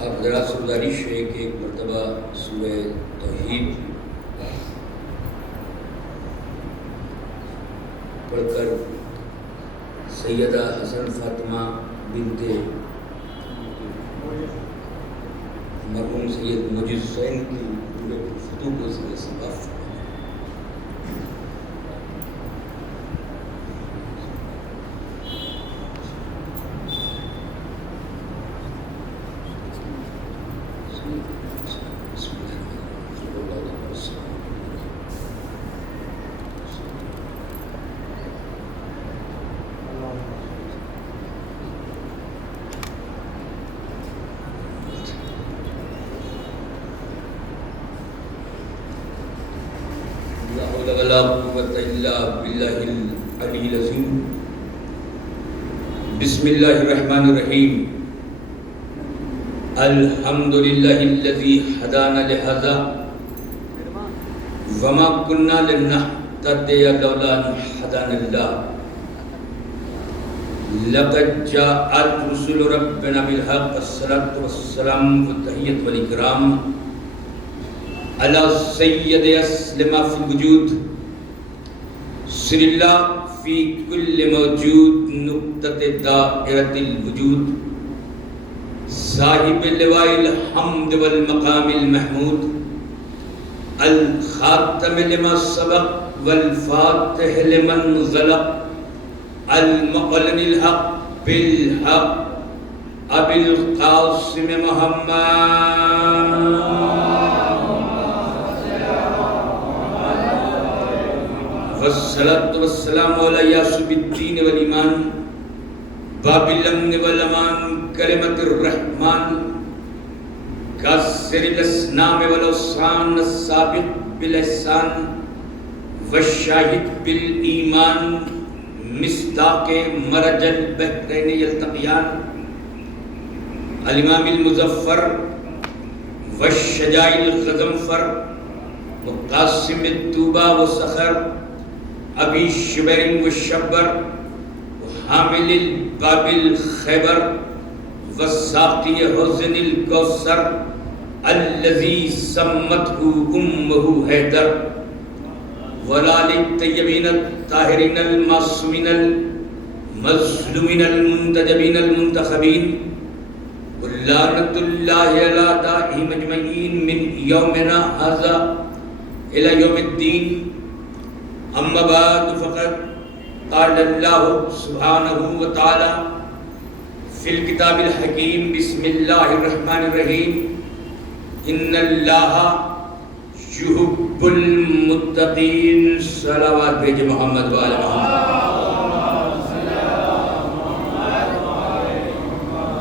آپ حضرات سے گزارش ہے کہ ایک مرتبہ سورہ توحید پڑھ کر سیدہ حسن فاطمہ بنت مرحوم سید موجز حسین کی پورے فتو کو سباف لا قوة إلا بالله العلي العظيم. بسم الله الرحمن الرحيم. الحمد لله الذي هدانا لهذا وما كنا لنهتدي لولا أن هدانا الله. لقد جاءت رسل ربنا بالحق. الصلاة والسلام والتحية والإكرام على سيد أسلم في الوجود سر اللہ فی کل موجود نقطۃ دائرۃ الوجود صاحب لواء الحمد والمقام المحمود الخاتم لما سبق والفاتح لمن غلق المعلن الحق بالحق ابی القاسم محمد والصلاة والسلام علی یاسب الدین والایمان باب الامن والامان کلمۃ الرحمن کاسر الاسنام والاوصان السابق بالاحسان والشاہد بالایمان مصداق مرج البحرین یلتقیان الامام المظفر والشجاع الغضنفر وقاسم الطوبى والصخر ابی شبیر والشبر وحامل الباب الخیبر والساقی حوض الکوثر الذی سمته امه حیدر والآل الطیبین الطاہرین المعصومین المظلومین المنتجبین المنتخبین ولعنۃ اللہ علی اعدائہم اجمعین من یومنا ھذا الی یوم الدین. اما بعد فقد قال اللہ سبحانہ وتعالی فی الکتاب الحکیم بسم اللہ الرحمن الرحیم ان اللہ یحب المتقین. صلوات بھیجے محمد وعلی محمد.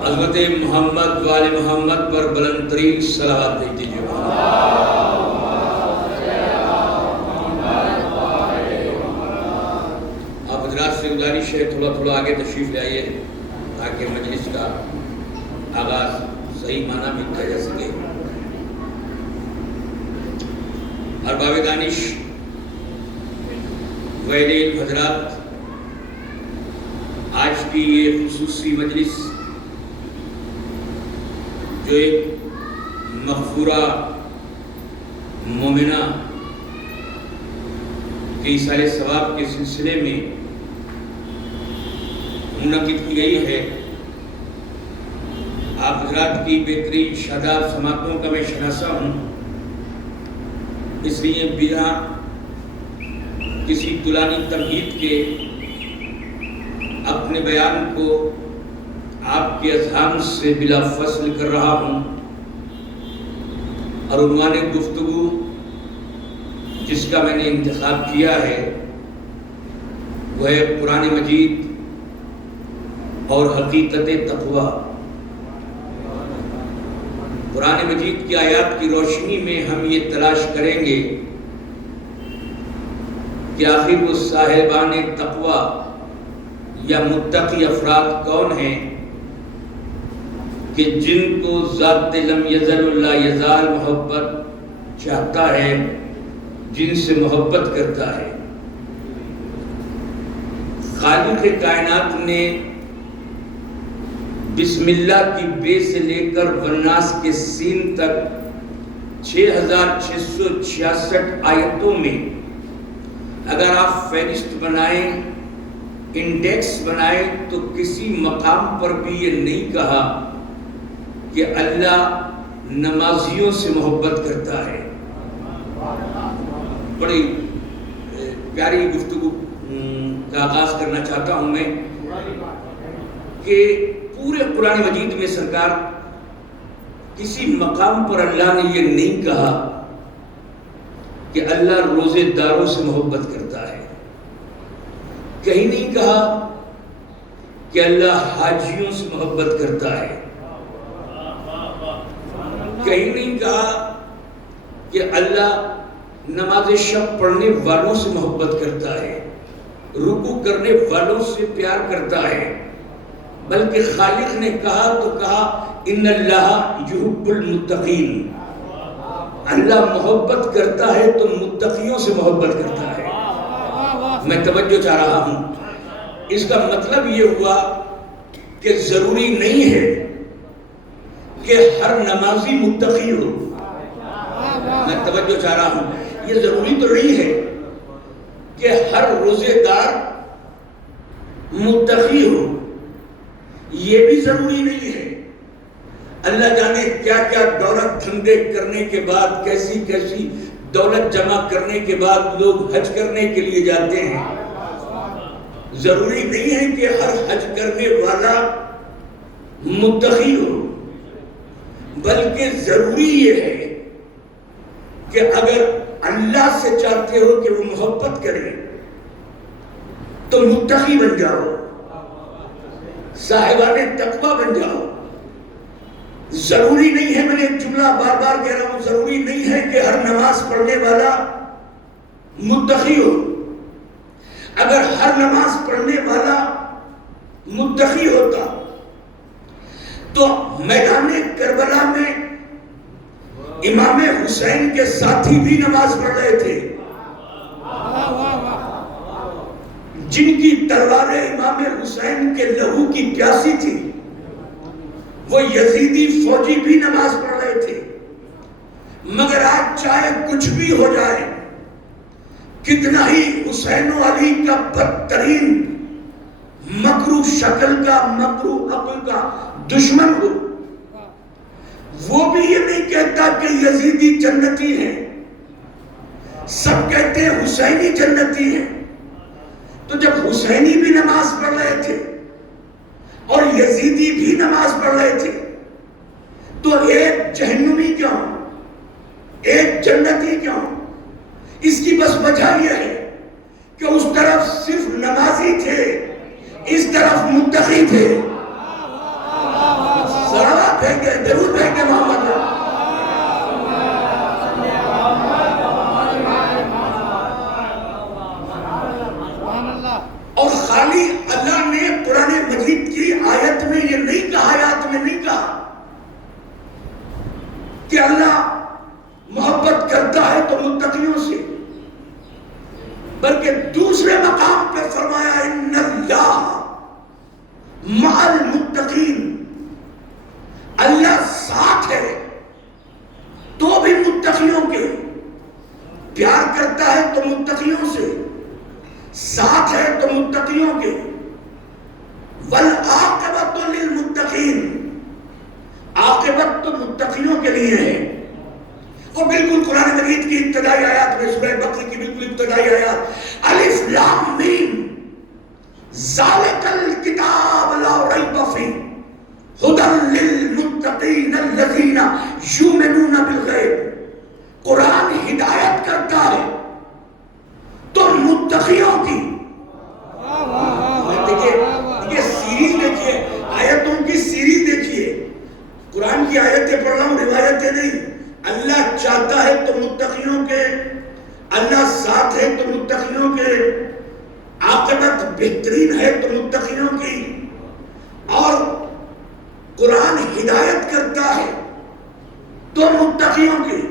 عظمت محمد وعلی محمد پر بلند ترین صلوات بھیج دیجیے. سے گزارش ہے تھوڑا تھوڑا آگے تشریف لے آئیے تاکہ مجلس کا آغاز صحیح معنی میں کیا جا سکے. ارباب دانش ویلے حضرات، آج کی یہ خصوصی مجلس جو ایک مغفورہ مومنہ کے ایصال ثواب کے سلسلے میں منعقد کی گئی ہے. آپ حضرات کی بہترین شاداب سماعتوں کا میں شناسہ ہوں، اس لیے بنا کسی طولانی تمہید کے اپنے بیان کو آپ کے اذہان سے بلا فصل کر رہا ہوں، اور عنوان گفتگو جس کا میں نے انتخاب کیا ہے وہ ہے قرآن مجید اور حقیقت تقوی. قرآن مجید کی آیات کی روشنی میں ہم یہ تلاش کریں گے کہ آخر وہ صاحبان تقوی یا متقی افراد کون ہیں کہ جن کو ذات لم یزل لا یزال محبت چاہتا ہے، جن سے محبت کرتا ہے. خالق کائنات نے بسم اللہ کی بے سے لے کر والناس کے سین تک 6666 آیتوں میں اگر آپ فہرست بنائیں، انڈیکس بنائیں، تو کسی مقام پر بھی یہ نہیں کہا کہ اللہ نمازیوں سے محبت کرتا ہے۔ بڑی پیاری گفتگو کا آغاز کرنا چاہتا ہوں میں کہ پورے قرآن مجید میں سرکار کسی مقام پر اللہ نے یہ نہیں کہا کہ اللہ روزے داروں سے محبت کرتا ہے، کہیں نہیں کہا کہ اللہ حاجیوں سے محبت کرتا ہے، کہیں نہیں کہا کہ اللہ نماز شب پڑھنے والوں سے محبت کرتا ہے، رکوع کرنے والوں سے پیار کرتا ہے، بلکہ خالق نے کہا تو کہا ان اللہ یحب المتقین، اللہ محبت کرتا ہے تو متقیوں سے محبت کرتا ہے۔ میں توجہ چاہ رہا ہوں، اس کا مطلب یہ ہوا کہ ضروری نہیں ہے کہ ہر نمازی متقی ہو۔ میں توجہ چاہ رہا ہوں، یہ ضروری تو نہیں ہے کہ ہر روزے دار متقی ہو، یہ بھی ضروری نہیں ہے۔ اللہ جانے کیا کیا دولت دھندے کرنے کے بعد، کیسی کیسی دولت جمع کرنے کے بعد لوگ حج کرنے کے لیے جاتے ہیں۔ ضروری نہیں ہے کہ ہر حج کرنے والا متقی ہو، بلکہ ضروری یہ ہے کہ اگر اللہ سے چاہتے ہو کہ وہ محبت کرے تو متقی بن جاؤ، صاحبان تقویٰ بن جاؤ۔ ضروری نہیں ہے، میں نے ایک جملہ بار بار کہہ رہا ہوں، ضروری نہیں ہے کہ ہر نماز پڑھنے والا متقی ہو۔ اگر ہر نماز پڑھنے والا متقی ہوتا تو میدان کربلا میں امام حسین کے ساتھی بھی نماز پڑھ رہے تھے، جن کی تلواریں امام حسین کے لہو کی پیاسی تھی، وہ یزیدی فوجی بھی نماز پڑھ رہے تھے۔ مگر آج چاہے کچھ بھی ہو جائے، کتنا ہی حسین و علی کا بدترین مکروہ شکل کا، مکروہ عقل کا دشمن ہو، وہ بھی یہ نہیں کہتا کہ یزیدی جنتی ہیں، سب کہتے ہیں حسینی جنتی ہیں۔ تو جب حسینی بھی نماز پڑھ رہے تھے اور یزیدی بھی نماز پڑھ رہے تھے، تو ایک جہنمی کیوں، ایک جنتی کیوں؟ اس کی بس وجہ یہ ہے کہ اس طرف صرف نمازی تھے، اس طرف متقی تھے۔ صلوات بھیجے، درود بھیجے محمد۔ اور خالی اللہ نے قرآن مجید کی آیت میں یہ نہیں کہا، آیات میں نہیں کہا کہ اللہ محبت کرتا ہے تو متقیوں سے، بلکہ دوسرے مقام پہ فرمایا ان اللہ مع المتقین، اللہ ساتھ ہے تو بھی متقیوں کے، پیار کرتا ہے تو متقیوں سے، ساتھ ہے تو متقیوں کے۔ والعاقبۃ للمتقین، عاقبت تو متقیوں کے لیے ہے۔ اور بالکل قرآن مجید کی ابتدائی آیات میں، سورہ بقرہ کی بالکل ابتدائی آیات، الف لام میم ذالک الکتاب لا ریب فیہ ھدی للمتقین الذین یؤمنون بالغیب، قرآن ہدایت کرتا ہے تو متقیوں کی۔ دیکھیے سیریز دیکھیے، آیتوں کی سیریز دیکھیے، قرآن کی آیتیں پڑھ رہا ہوں، روایتیں نہیں۔ اللہ چاہتا ہے تو متقیوں کے، اللہ ساتھ ہے تو متقیوں کے، عاقبت بہترین ہے تو متقیوں کی، اور قرآن ہدایت کرتا ہے تو متقیوں کی۔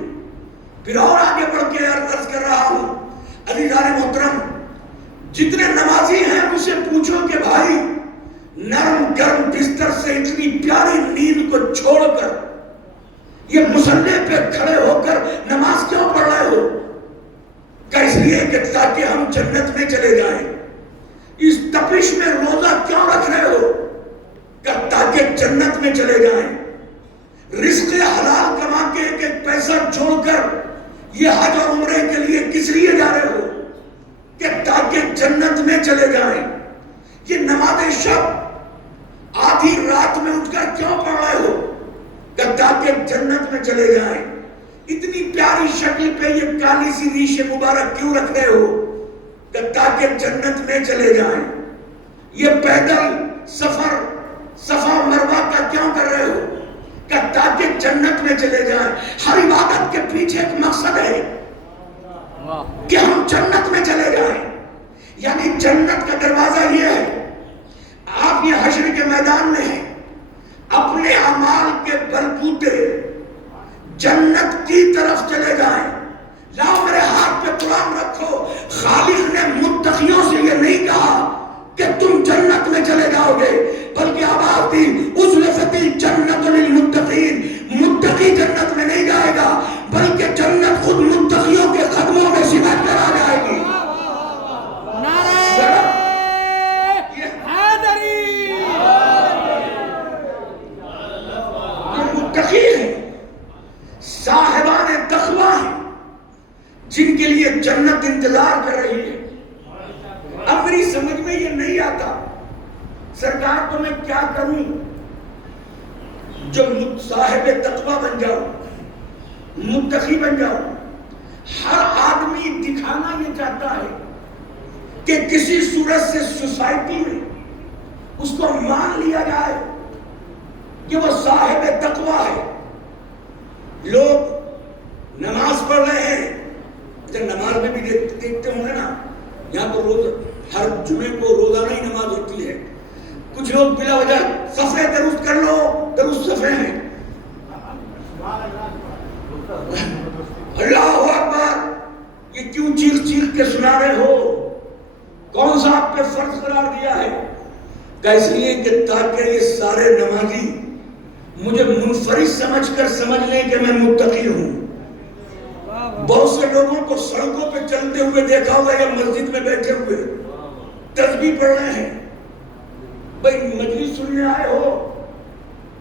پھر اور آگے بڑھ کے عرض کر رہا ہوں، عزیزان محترم، جتنے نمازی ہیں ان سے پوچھو کہ بھائی نرم گرم بستر سے اتنی پیاری نیند کو چھوڑ کر یہ مصلی پہ کھڑے ہو کر نماز کیوں پڑھ رہے ہو؟ کہ اس لیے کہ تاکہ ہم جنت میں چلے جائیں۔ اس تپش میں روزہ کیوں رکھ رہے ہو؟ کہ تاکہ جنت میں چلے جائیں۔ رزق حلال کما کے ایک ایک پیسہ جوڑ کر یہ حج اور عمرے کے لیے کس لیے جا رہے ہو؟ کہ تاکہ جنت میں چلے جائیں۔ یہ نماز شب آدھی رات میں اٹھ کر کیوں پڑھ رہے ہو؟ کہ تاکہ جنت میں چلے جائیں۔ اتنی پیاری شکل پہ یہ کالی سی ریش مبارک کیوں رکھ رہے ہو؟ کہ تاکہ جنت میں چلے جائیں۔ یہ پیدل سفر صفا مروہ کا کیوں کر رہے ہو؟ کہ تاکہ جنت میں چلے جائیں۔ ہر عبادت کے پیچھے ایک مقصد ہے کہ ہم جنت میں چلے جائیں، یعنی جنت کا دروازہ یہ ہے۔ آپ یہ حشر کے میدان میں ہیں، اپنے اعمال کے بلبوتے جنت کی طرف چلے جائیں۔ لاؤ میرے ہاتھ پہ قرآن رکھو، خالق نے متقیوں سے یہ نہیں کہا کہ تم جنت میں چلے جاؤ گے، بلکہ آواز دی ازلفت الجنت للمتقین۔ متقی جنت میں نہیں جائے گا، بلکہ جنت خود متقیوں کے قدموں میں سمٹ کر آ جائے گی۔ متقی ہیں، صاحبان تقویٰ ہیں، جن کے لیے جنت انتظار کر رہی ہے۔ اب میری سمجھ میں یہ نہیں آتا سرکار تو میں کیا کروں جو صاحب تقویٰ بن جاؤں، متقی بن جاؤں۔ ہر آدمی دکھانا یہ چاہتا ہے کہ کسی صورت سے سوسائٹی میں اس کو مان لیا جائے کہ وہ صاحب تقویٰ ہے۔ لوگ نماز پڑھ رہے ہیں، نماز میں بھی دیکھتے ہوں گے نا، یہاں تو روز ہر جمعے کو روزانہ ہی نماز ہوتی ہے۔ کچھ لوگ بلا وجہ صفحے درست کر لو، درست صفحے ہیں، اللہ اکبر، یہ کیوں چیخ چیخ کے سنا رہے ہو؟ کون سا آپ پہ فرض قرار دیا ہے؟ کہ اس لیے کہ تاکہ یہ سارے نمازی مجھے منفرد سمجھ کر سمجھ لیں کہ میں متقی ہوں۔ بہت سے لوگوں کو سڑکوں پہ چلتے ہوئے دیکھا ہوگا یا مسجد میں بیٹھے ہوئے تسبیح پڑھ رہے ہیں۔ بھئی مجلس سننے آئے ہو،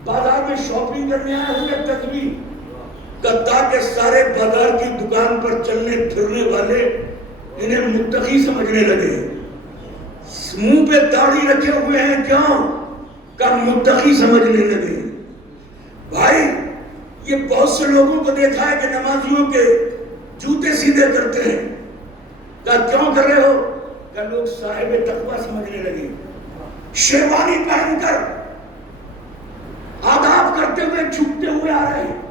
بازار میں شاپنگ کرنے آئے ہو یا تسبیح؟ کہ تاکہ سارے بازار کی دکان پر چلنے پھرنے والے انہیں متقی سمجھنے لگے۔ منہ پہ داڑھی رکھے ہوئے ہیں کیوں؟ کہ متقی سمجھنے لگے۔ بھائی یہ بہت سے لوگوں کو دیکھا ہے کہ نمازیوں کے جوتے سیدھے کرتے ہیں۔ کہ کیوں کر رہے ہو؟ کہ لوگ صاحب تقویٰ سمجھنے لگے۔ شیروانی پہن کر آداب کرتے ہوئے جھکتے ہوئے آ رہے ہیں۔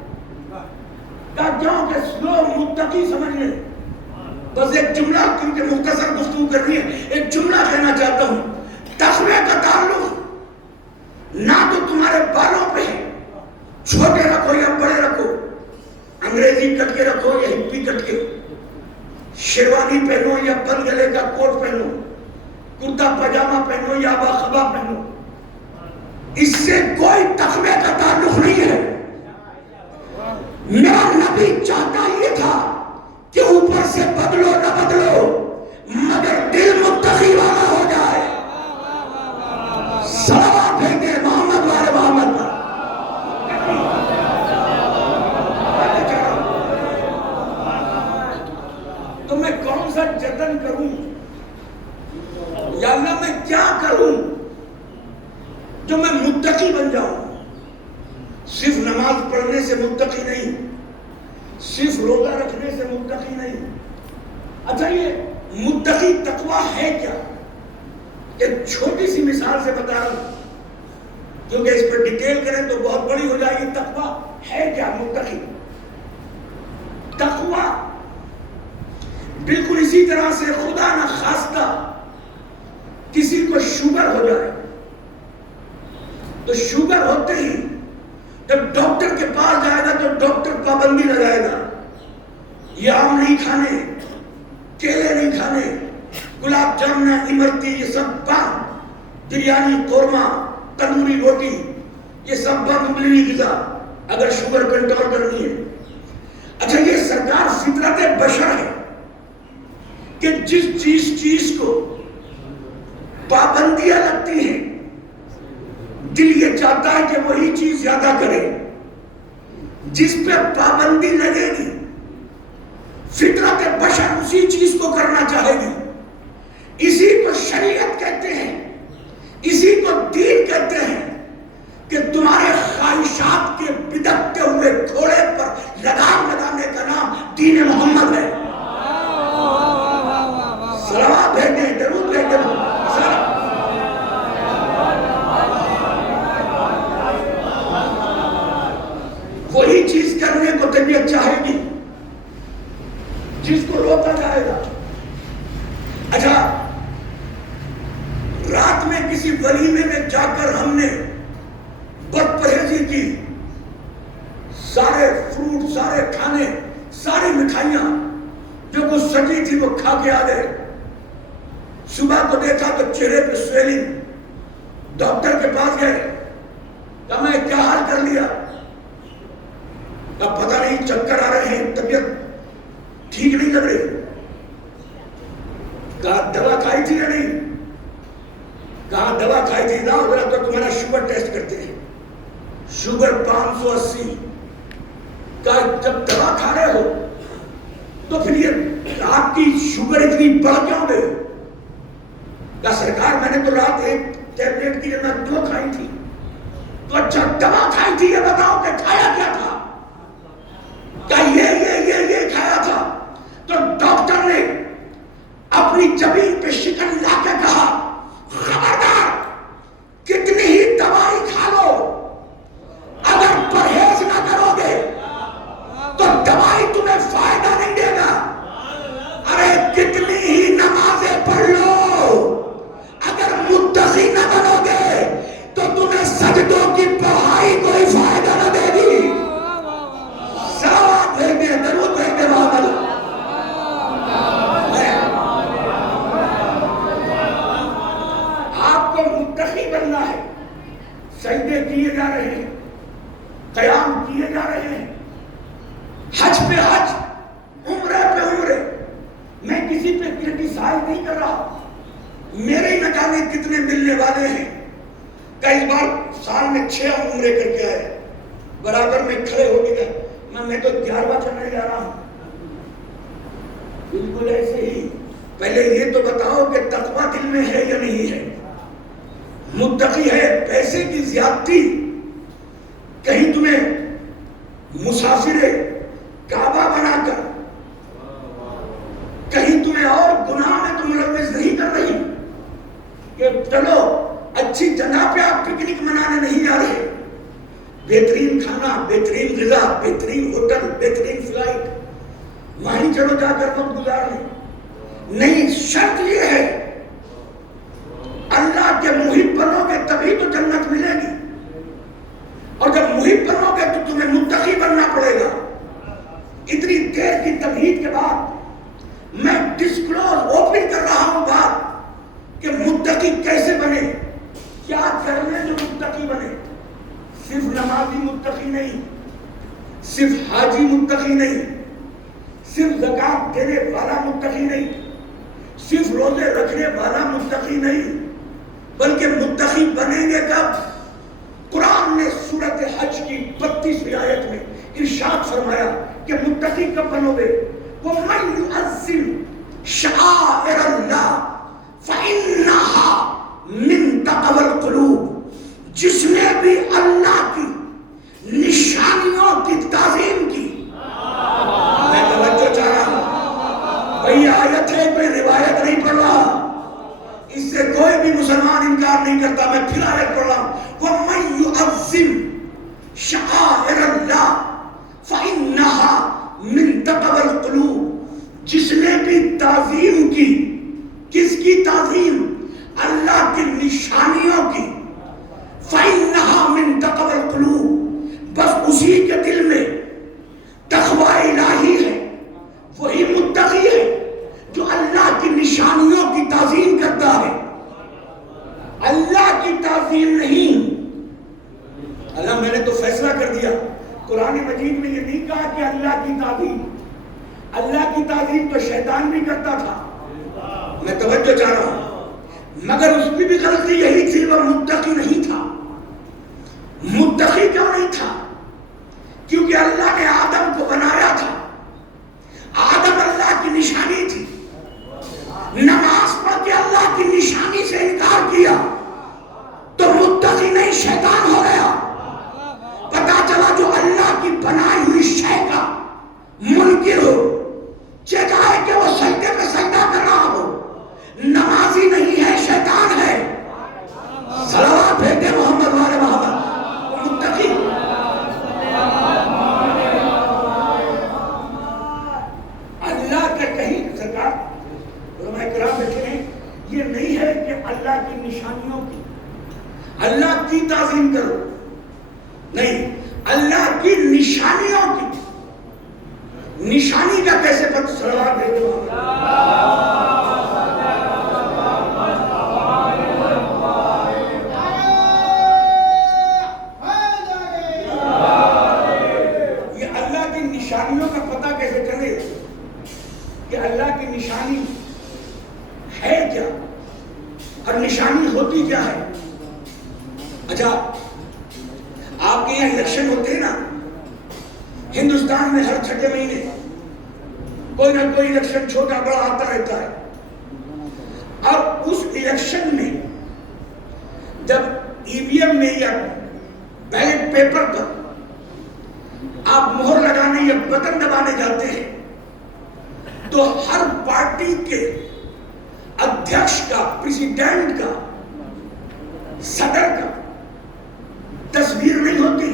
کہ کیوں؟ کہ لوگ متقی سمجھنے۔ بس ایک جملہ، کیونکہ مختصر گفتگو کرنی ہے، ایک جملہ کہنا چاہتا ہوں۔ تقویٰ کا تعلق نہ تو تمہارے بالوں پہ ہے، چھوٹے رکھو یا بڑے رکھو، انگریزی کٹ کے رکھو یا ہپی کٹ کے، شیروانی پہنو یا بند گلے کا کوٹ پہنو، کرتا پاجامہ پہنو یا باخبا پہنو، اس سے کوئی تقوی کا تعلق نہیں ہے۔ میرا نبی چاہتا یہ تھا کہ اوپر سے بدلو نہ بدلو مگر دل متقی والا ہو جائے۔ صلوات بھیجے محمد والے محمد پر۔ تو میں کون سا جتن کروں یا اللہ میں کیا کروں جو میں متقی بن جاؤں؟ صرف نماز پڑھنے سے متقی نہیں، صرف روزہ رکھنے سے متقی نہیں۔ اچھا یہ متقی تقویٰ ہے کیا؟ ایک چھوٹی سی مثال سے بتا رہا ہوں، کیونکہ اس پر ڈیٹیل کریں تو بہت بڑی ہو جائے گی۔ تقویٰ ہے کیا؟ متقی تقویٰ بالکل اسی طرح سے خدا نہ خواستہ کسی کو شوگر ہو جائے تو شوگر ہوتے ہی جب ڈاکٹر کے پاس جائے گا تو ڈاکٹر پابندی لگائے گا، یہ آم نہیں کھانے، کیلے نہیں کھانے، گلاب جامن، امرتی، یہ سب بند۔ بریانی، قورمہ، تندوری روٹی، یہ سب بمبلی غذا اگر شوگر کنٹرول کرنی ہے. اچھا یہ سرکار فطرت بشر ہے کہ جس چیز کو پابندیاں لگتی ہیں دل یہ چاہتا ہے کہ وہی چیز زیادہ کرے. جس پہ پابندی لگے گی فطرت بشر اسی چیز کو کرنا چاہے گی. اسی کو شریعت کہتے ہیں، اسی کو دین کہتے ہیں کہ تمہارے خواہشات کے بدکتے ہوئے گھوڑے پر لگام لگانے کا نام دین محمد ہے. صلوات بھیجیں، درود بھیجیں. وہی چیز کرنے کو طبیعت چاہے گی جس کو روکا جائے گا. اچھا رات میں کسی ولیمے میں جا کر ہم نے بد پرہیزی کی، سارے فروٹ، سارے کھانے، ساری مٹھائیاں جو کچھ سجی تھی وہ کھا کے آ گئے. صبح کو دیکھا تو چہرے پہ سویلنگ. ڈاکٹر کے پاس گئے، کہا میں کیا حال کر لیا؟ کہا پتہ نہیں، چکر آ رہے ہیں، طبیعت ٹھیک نہیں لگ رہی. کہا دوا کھائی تھی یا نہیں؟ کہا دوا کھائی تھی. لاؤ ذرا تو تمہارا شوگر ٹیسٹ کرتے ہیں. شوگر 580. کہا جب دوا کھا رہے ہو تو پھر یہ آپ کی شوگر اتنی بڑھ کیوں گئی؟ کہا سرکار میں نے تو رات ایک ٹیبلیٹ کی جگہ 2 کھائی تھی. تو اچھا دوا کھائی تھی، یہ بتاؤ کہ کھایا کیا تھا؟ کہا یہ کھایا تھا. تو ڈاکٹر نے اپنی جبین پہ شکن لا کے کہا خبردار کتنی ہی دوائی کھا لو، اگر پرہیز نہ کرو گے تو دوائی تمہیں فائدہ نہیں دے گا. ارے کتنی ہی نمازیں پڑھ لو، اگر متقی نہ بنو گے تو تمہیں سجدوں کی پڑھائی کوئی فائدہ نہ دے گی. سلوات بھیجیں، درود بھیجیں. محمد آپ کو متقی بننا ہے. سجدے کیے جا رہے ہیں، قیام کیے جا رہے ہیں، حج پہ حج، عمرے پہ عمرے. میں کسی پہ کرٹیسائز نہیں کر رہا. میرے نہ جانے کتنے ملنے والے ہیں. کئی بار سال میں 6 عمرے کر کے آئے، برابر میں کھڑے ہو گئے. میں تو 11واں چلنے جا رہا ہوں. بالکل ایسے ہی. پہلے یہ تو بتاؤ کہ تقویٰ دل میں ہے یا نہیں ہے؟ متقی ہے. پیسے کی زیادتی، کہیں تمہیں مسافر کعبہ بنا کر، کہیں تمہیں اور گناہ میں تم ملوث نہیں کر رہی کہ چلو اچھی جگہ پہ آپ پکنک منانے نہیں جا رہے. بہترین کھانا، بہترین غذا، بہترین ہوٹل، بہترین فلائٹ، وہیں چلو جا کر وقت گزار لیں. نہیں، شرط یہ ہے اللہ کے محب بنو گے تبھی تو جنت ملے گی. اور جب محب بنو گے تو تمہیں متقی بننا پڑے گا. اتنی دیر کی تمہید کے بعد میں ڈسکلوز اوپن کر رہا ہوں بات کہ متقی کیسے بنے، کیا کرنے جو متقی بنے. صرف نمازی متقی نہیں، صرف حاجی متقی نہیں، صرف زکات دینے والا متقی نہیں، صرف روزے رکھنے والا متقی نہیں، بلکہ متقی بنیں گے کب؟ قرآن نے سورۃ حج کی 32ویں آیت میں ارشاد فرمایا کہ متقی کب بنو گے؟ وَمَن يُعَظِّمْ شَعَائِرَ اللَّهِ فَإِنَّهَا مِن تَقْوَى الْقُلُوبِ. جس نے بھی اللہ کی نشانیوں کی تعظیم کی. میں توجہ چاہ رہا ہوں، کوئی آیت ہے، کوئی روایت نہیں پڑھ رہا. اس سے کوئی بھی مسلمان انکار نہیں کرتا. میں پھر آیت پڑھ رہا ہوں، وَمَن يُعَظِّمْ شَعَائِرَ اللَّهِ فَإِنَّهَا مِن تَقْوَى الْقُلُوبِ. جس نے بھی تعظیم کی، کس کی تعظیم؟ اللہ کی نشانیوں کی. فَإِنَّهَا مِن تَقْوَى الْقُلُوبِ. بس اسی کے دل میں تقویٰ الہی ہے. وہی متقی ہے جو اللہ کی نشانیوں کی تعظیم کرتا ہے. اللہ قرآن مجید میں یہ نہیں کہا کہ اللہ کی تعظیم، اللہ کی تعظیم تو شیطان بھی کرتا تھا، میں توجہ چاہ رہا ہوں، مگر اس کی بھی غلطی یہی تھی، وہ متقی نہیں تھا۔ متقی کیوں نہیں تھا؟ کیونکہ اللہ نے آدم کو بنایا تھا، آدم اللہ کی نشانی تھی، نماز پڑھ کے اللہ کی نشانی سے انکار کیا تو متقی نہیں شیطان ہو گیا۔ پتا چلا جو اللہ کی بنائی ہوئی شے کا منکر ہو، چاہے کہ وہ سجدے پہ سجدہ کر رہا ہو، نمازی نہیں ہے، شیطان ہے۔ صلوات بھیجتے محمد والے محمد، متقی۔ اللہ کے کہیں سرکار علماء کرام بیٹھے ہیں، یہ نہیں ہے کہ اللہ کی نشانیوں کی، اللہ کی تعظیم کرو، نہیں، اللہ کی نشانیوں کی۔ نشانی کا کیسے پتہ؟ صلوات بھیجتے محمد۔ نشانیوں کا پتہ کیسے چلے کہ اللہ کی نشانی ہے کیا اور نشانی ہوتی کیا ہے؟ اچھا، آپ کے یہاں الیکشن ہوتے ہیں نا، ہندوستان میں ہر چھٹے مہینے کوئی نہ کوئی الیکشن چھوٹا بڑا آتا رہتا ہے، اور اس الیکشن میں جب ای وی ایم میں یا بیلٹ پیپر پر آپ مہر لگانے یا بٹن دبانے جاتے ہیں تو ہر پارٹی کے ادھیکش کا، پریزیڈنٹ کا، صدر کا تصویر نہیں ہوتی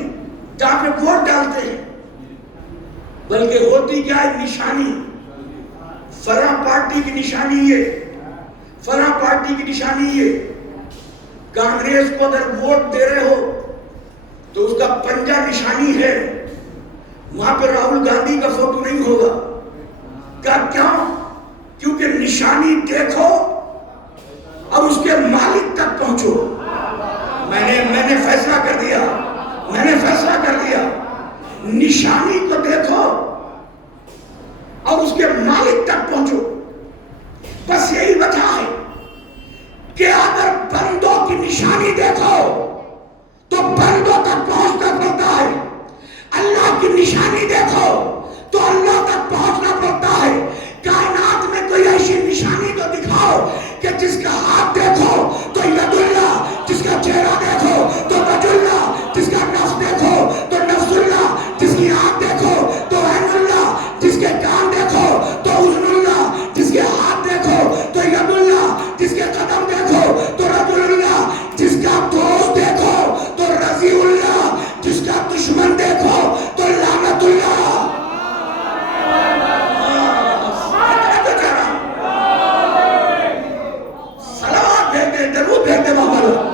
جہاں پہ ووٹ ڈالتے ہیں، بلکہ ہوتی کیا ہے؟ نشانی۔ فلاں پارٹی کی نشانی یہ، فلاں پارٹی کی نشانی یہ۔ کانگریس کو اگر ووٹ دے رہے ہو تو اس کا پنجہ نشانی ہے، وہاں پہ راہل گاندھی کا فوٹو نہیں ہوگا۔ کیوں؟ کیونکہ نشانی دیکھو اور اس کے مالک تک پہنچو۔ میں نے فیصلہ کر دیا، میں نے فیصلہ کر دیا، نشانی کو دیکھو اور اس کے مالک تک پہنچو۔ بس یہی وجہ ہے کہ اگر بندوں کی نشانی دیکھو تو بندوں تک پہنچنا پڑتا ہے، اللہ کی نشانی دیکھو تو اللہ تک پہنچنا پڑتا ہے۔ کائنات میں کوئی ایسی نشانی تو دکھاؤ کہ جس کا ہاتھ دیکھو تو ید اللہ، جس کا چہرہ دیکھو تو وجہ اللہ، جس کا نفس دیکھو تو نفس اللہ، جس کی آنکھ دیکھو تو عین اللہ، جس کے کان دیکھو تو اذن اللہ، جس کے ہاتھ دیکھو تو ید اللہ، جس کے قدم دیکھو تو رجل اللہ، جس کا دوست دیکھو تو رضی اللہ، جس کا دشمن دیکھو تو لعنت اللہ۔ صلوات بھیجتے، درود بھیجتے محمد۔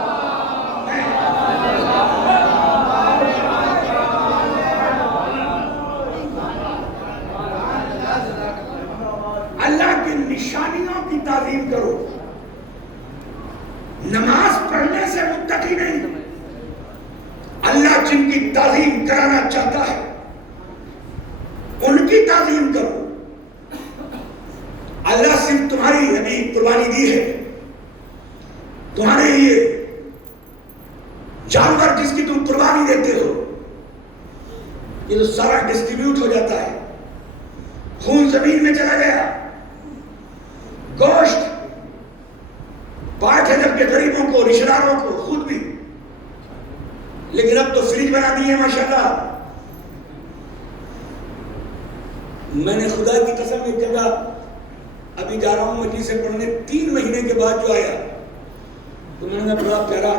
اللہ کی نشانیوں کی تعظیم کرو۔ نماز پڑھنے سے متقی نہیں، اللہ جن کی تعظیم کرانا چاہتا ہے ان کی تعظیم کرو۔ اللہ صرف تمہاری ابھی قربانی دی ہے، تمہارے یہ جانور جس کی تم قربانی دیتے ہو یہ تو سارا ڈسٹریبیوٹ ہو جاتا ہے، خون زمین میں چلا گیا، گوشت بانٹ ہے جب کہ غریبوں کو، رشتہ داروں کو، خود بھی۔ لیکن اب تو فریج بنا دی ہے ماشاءاللہ۔ میں نے خدا کی قسم ایک جگہ ابھی جا رہا ہوں مجلس سے پڑھنے، 3 مہینے کے بعد جو آیا تو میں نے بڑا پیارا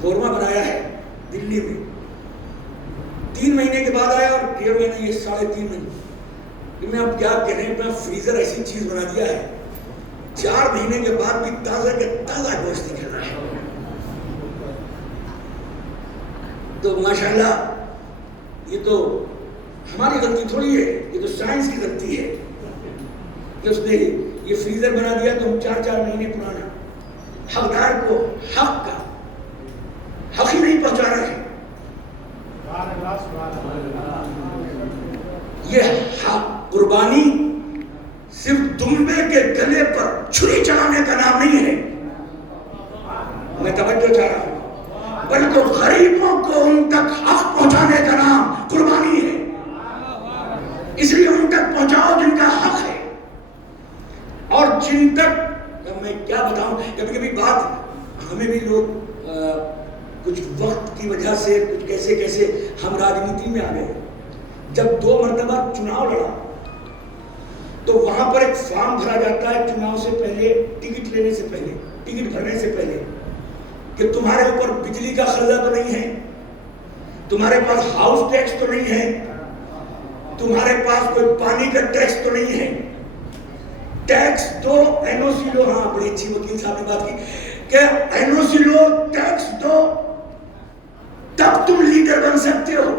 قورمہ بنایا ہے دلی میں، 3 مہینے کے بعد آیا، اور 1.5 مہینے، یہ 3.5 مہینے کہ میں اب کیا کہنے، میں فریزر ایسی چیز بنا دیا ہے 4 مہینے کے بعد بھی تازہ کے تازہ گوشت نکل رہا ہے۔ تو ماشاءاللہ یہ تو ہماری غلطی تھوڑی ہے، یہ تو سائنس کی غلطی ہے کہ اس نے یہ فریزر بنا دیا تو ہم 4 مہینے پرانا حقدار کو حق کا حق ہی نہیں پہنچا رہے ہیں۔ یہ قربانی صرف دمبے کے گلے پر چھری چلانے کا نام نہیں ہے، میں توجہ چاہ رہا ہوں، بلکہ غریبوں کو ان تک حق پہنچانے کا نام قربانی ہے۔ اس لیے ان تک پہنچاؤ جن کا حق ہے، اور جن تک میں کیا بتاؤں، کبھی کبھی بات ہمیں بھی لوگ کچھ وقت کی وجہ سے کچھ کیسے ہم راجنیتی میں آ گئے۔ جب 2 مرتبہ چناؤ لڑا تو وہاں پر ایک فارم بھرا جاتا ہے چناؤ سے پہلے، ٹکٹ لینے سے پہلے، ٹکٹ بھرنے سے پہلے، کہ تمہارے اوپر بجلی کا قرضہ تو نہیں ہے، تمہارے پاس ہاؤس ٹیکس تو نہیں ہے، تمہارے پاس کوئی پانی کا ٹیکس تو نہیں ہے، ٹیکس دو، این او سی لو۔ ہاں بڑی اچھی وکیل صاحب نے بات کی کہ این او سی لو، ٹیکس دو، تب تم لیڈر بن سکتے ہو۔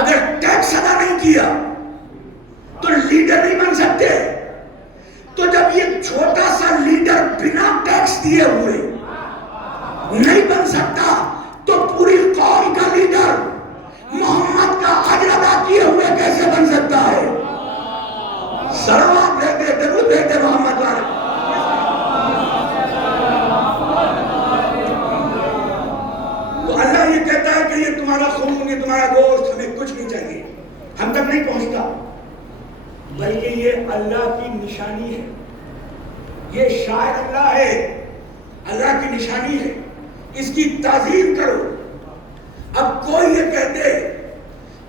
اگر ٹیکس ادا نہیں کیا تو لیڈر نہیں بن سکتے۔ تو جب یہ چھوٹا سا لیڈر بنا ٹیکس دیے ہوئے نہیں بن سکتا تو پوری قوم کا لیڈر محمد کا اجر ادا کیے ہوئے کیسے بن سکتا ہے؟ سلوات بھیجتے، درود بھیجتے محمد والے۔ تو اللہ یہ کہتا ہے کہ یہ تمہارا خون، یہ تمہارا گوشت ہمیں کچھ نہیں چاہیے، ہم تک نہیں پہنچتا، بلکہ یہ اللہ کی نشانی ہے، یہ شاعر اللہ ہے، اللہ کی نشانی ہے، اس کی تعظیم کرو۔ اب کوئی یہ کہتے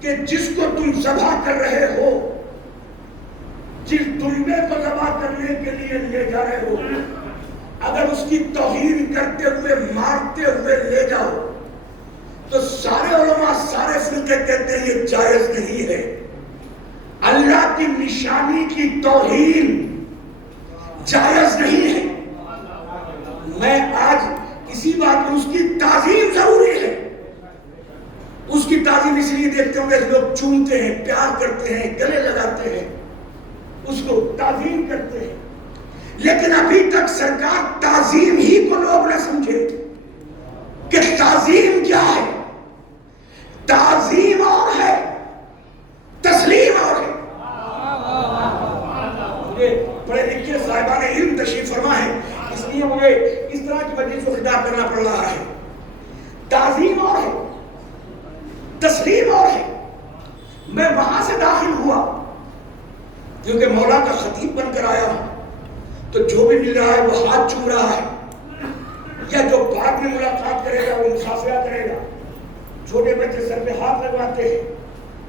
کہ جس کو تم ذبح کر رہے ہو، جس دمبے کو ذبح کرنے کے لیے لے جا رہے ہو، اگر اس کی توہین کرتے ہوئے مارتے ہوئے لے جاؤ تو سارے علماء، سارے فرقے کہتے ہیں یہ جائز نہیں ہے۔ اللہ کی نشانی کی توہین جائز نہیں ہے۔ میں آج اسی بات میں اس کی تعظیم ضروری ہے۔ اس کی تعظیم اس لیے دیکھتے ہوں گے لوگ چومتے ہیں، پیار کرتے ہیں، گلے لگاتے ہیں، اس کو تعظیم کرتے ہیں، لیکن ابھی تک سرکار تعظیم ہی کو لوگ نہ سمجھے کہ تعظیم کیا ہے۔ تعظیم اور ہے، تسلیم اور ہے۔ مجھے بڑے لکھے صاحبان علم تشریف فرما ہے، اس لیے مجھے اس طرح کی مجلس کو خطاب کرنا پڑ رہا ہے۔ تعظیم اور ہے، تسلیم اور ہے۔ میں وہاں سے داخل ہوا کیونکہ مولا کا خطیب بن کر آیا ہوں، تو جو بھی مل رہا ہے وہ ہاتھ چوم رہا ہے، یا جو بعد میں ملاقات کرے گا وہ مسافرہ کرے گا۔ چھوٹے بچے سر پہ ہاتھ لگواتے ہیں،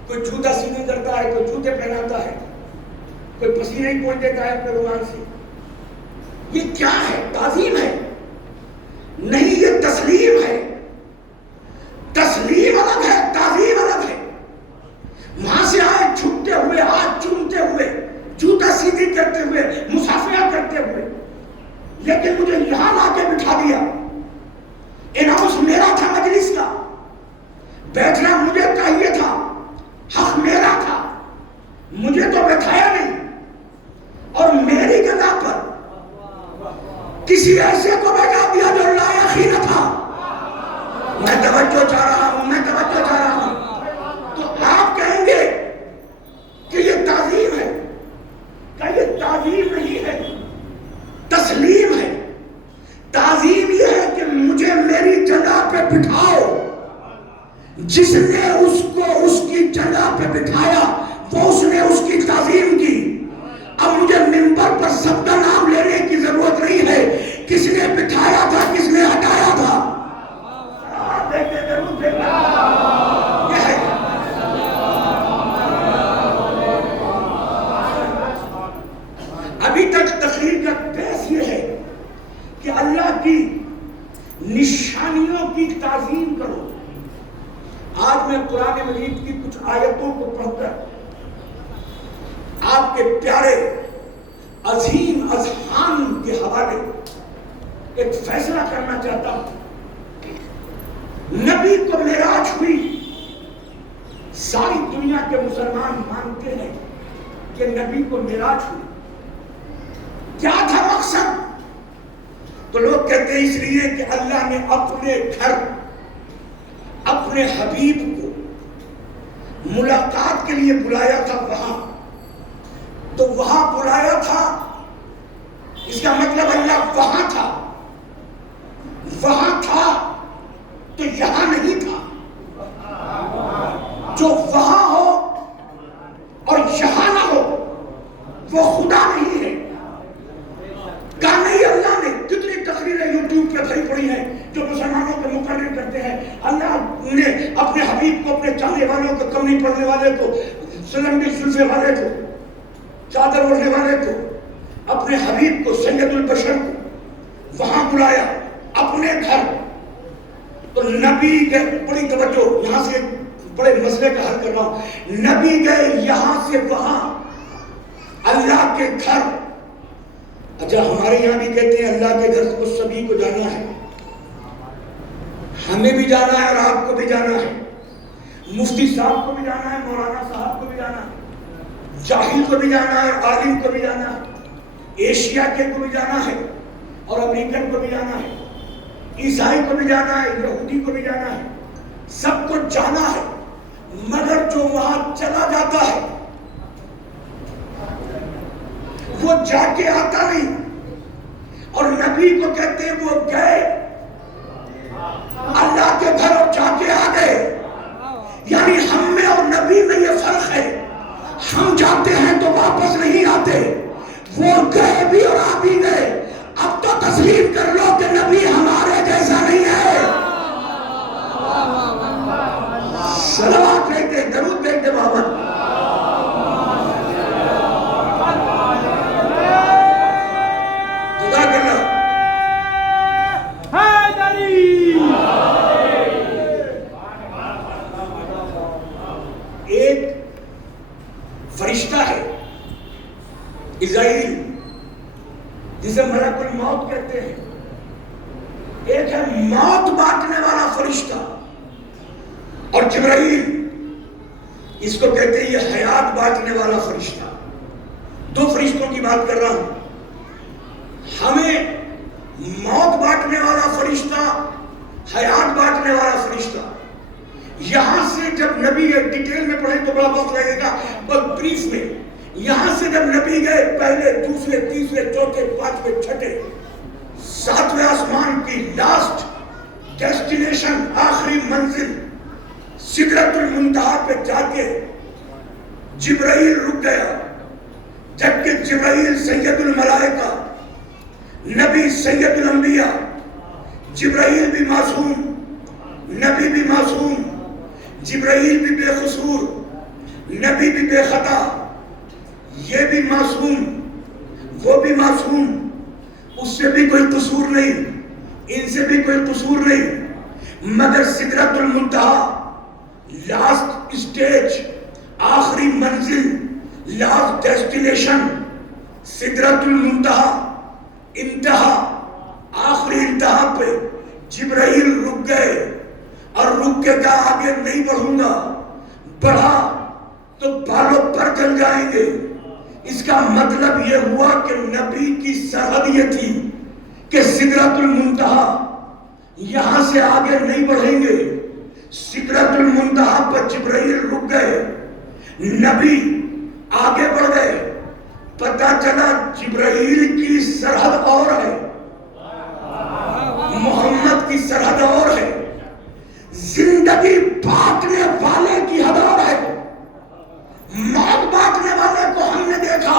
کوئی جوتا سیدھے کرتا ہے، کوئی جوتے پہناتا ہے، کوئی پسینے ہی پوچھ دیتا ہے اپنے رومال سے۔ یہ کیا ہے؟ تعظیم ہے نہیں، یہ تسلیم ہے۔ تسلیم الگ ہے، تعظیم الگ ہے۔ وہاں سے آئے جھکتے ہوئے، ہاتھ چومتے ہوئے، جوتا سیدھی کرتے ہوئے، مسافرہ کرتے ہوئے، لیکن مجھے یہاں لا کے بٹھا دیا۔ اناؤنس میرا تھا مجلس کا، بیٹھنا مجھے چاہیے تھا، حق میرا تھا، مجھے تو بٹھایا نہیں، اور میری جگہ پر کسی ایسے کو بیٹھا دیا جو لائق ہی نہ تھا۔ میں توجہ چاہ رہا ہوں، میں توجہ چاہ رہا ہوں۔ تو آپ کہیں گے کہ یہ تعظیم ہے، کہ یہ تعظیم نہیں ہے، تسلیم ہے۔ تعظیم یہ ہے کہ مجھے میری جگہ پہ بٹھاؤ، جس نے اس کو اس کی جگہ پہ بٹھایا وہ اس نے اس کی تعظیم کی۔ اب مجھے منبر پر سب کا نام لینے کی ضرورت نہیں ہے، کس نے بٹھایا تھا، کس نے ہٹایا تھا۔ ابھی تک تقریر کا بیس یہ ہے کہ اللہ کی نشانیوں کی تعظیم کرو۔ آج میں قرآن مجید کی کچھ آیتوں کو پڑھ کر آپ کے پیارے عظیم اذہان کے حوالے ایک فیصلہ کرنا چاہتا ہوں۔ نبی کو معراج ہوئی، ساری دنیا کے مسلمان مانتے ہیں کہ نبی کو معراج ہوئی۔ کیا تھا مقصد؟ تو لوگ کہتے ہیں اس لیے کہ اللہ نے اپنے گھر، اپنے حبیب کو لیے بلایا تھا وہاں، تو وہاں بلایا تھا، اس کا مطلب اللہ وہاں تھا، وہاں تھا تو یہاں نہیں تھا۔ جو وہاں ہو اور یہاں نہ ہو وہ خدا نہیں ہے۔ کہا نہیں، اللہ نے کتنی تقریریں یوٹیوب پہ بھری پڑی ہیں جو مسلمانوں کو مقرر کرتے ہیں اللہ نے اپنے حبیب کو، اپنے چاہنے والوں کو، کم نہیں پڑھنے والے کو، سلنڈی سلسے والے کو، چادر اوڑھنے والے کو، اپنے حبیب کو، سید البشر کو وہاں بلایا اپنے گھر۔ تو نبی گئے، بڑی توجہ، یہاں سے بڑے مسئلے کا حل کر رہا ہوں، نبی گئے یہاں سے وہاں اللہ کے گھر۔ اچھا ہمارے یہاں بھی کہتے ہیں اللہ کے گھر کو سبھی کو جانا ہے، ہمیں بھی جانا ہے اور آپ کو بھی جانا ہے، مفتی صاحب کو بھی جانا ہے، مولانا صاحب کو بھی جانا ہے، جاہل کو بھی جانا ہے، عالم کو بھی جانا ہے، ایشیا کے کو بھی جانا ہے اور امریکن کو بھی جانا ہے، عیسائی کو بھی جانا ہے، یہودی کو بھی جانا ہے، سب کو جانا ہے۔ مگر جو وہاں چلا جاتا ہے وہ جا کے آتا نہیں، اور نبی کو کہتے ہیں وہ گئے اللہ کے گھر اور جا کے آ گئے۔ یعنی ہم میں اور نبی میں یہ فرق ہے، ہم جاتے ہیں تو واپس نہیں آتے، وہ گئے بھی اور آ بھی گئے۔ اب تو تسلیم کر لو کہ نبی ہمارے جیسا نہیں ہے۔ صلوات بھیجتے، درود بھیجتے محمد۔ جزاک اللہ۔ ایک فرشتہ ہے اسرائیل جسے ملک الموت کہتے ہیں، ایک ہے موت بانٹنے والا فرشتہ، اور جبرائیل اس کو کہتے ہیں یہ حیات بانٹنے والا فرشتہ۔ دو فرشتوں کی بات کر رہا ہوں۔ ہمیں موت بانٹنے والا فرشتہ، حیات بانٹنے والا فرشتہ، یہاں سے جب نبی گئے، ڈیٹیل میں پڑھیں تو بڑا وقت لگے گا، بس بریف میں، یہاں سے جب نبی گئے پہلے، دوسرے، تیسرے، چوتھے، پانچویں، چھٹے، ساتویں آسمان کی لاسٹ ڈیسٹینیشن، آخری منزل سدرۃ المنتہا پہ جا کے جبرائیل رک گیا، جبکہ جبرائیل سید الملائکہ، نبی سید الانبیاء، جبرائیل بھی معصوم، نبی بھی معصوم، جبرائیل بھی بے قصور، نبی بھی بے خطا، یہ بھی معصوم، وہ بھی معصوم، اس سے بھی کوئی قصور نہیں، ان سے بھی کوئی قصور نہیں، مگر سدرۃ المنتہا، لاسٹ اسٹیج، آخری منزل، لاسٹ ڈیسٹینیشن، سدرۃ المنتہا، انتہا، آخری انتہا پہ جبرائیل رک گئے، اور رک کے کہا آگے نہیں بڑھوں گا، بڑھا تو بالوں پر جل جائیں گے۔ اس کا مطلب یہ ہوا کہ نبی کی سرحد یہ تھی کہ سدرۃ المنتہا، یہاں سے آگے نہیں بڑھیں گے۔ سدرۃ المنتہا پر جبرائیل رک گئے، نبی آگے بڑھ گئے، پتہ چلا جبرائیل کی سرحد اور ہے، محمد کی سرحد اور ہے، زندگی بانٹنے والے کی حد اور ہے۔ موت بانٹنے والے کو ہم نے دیکھا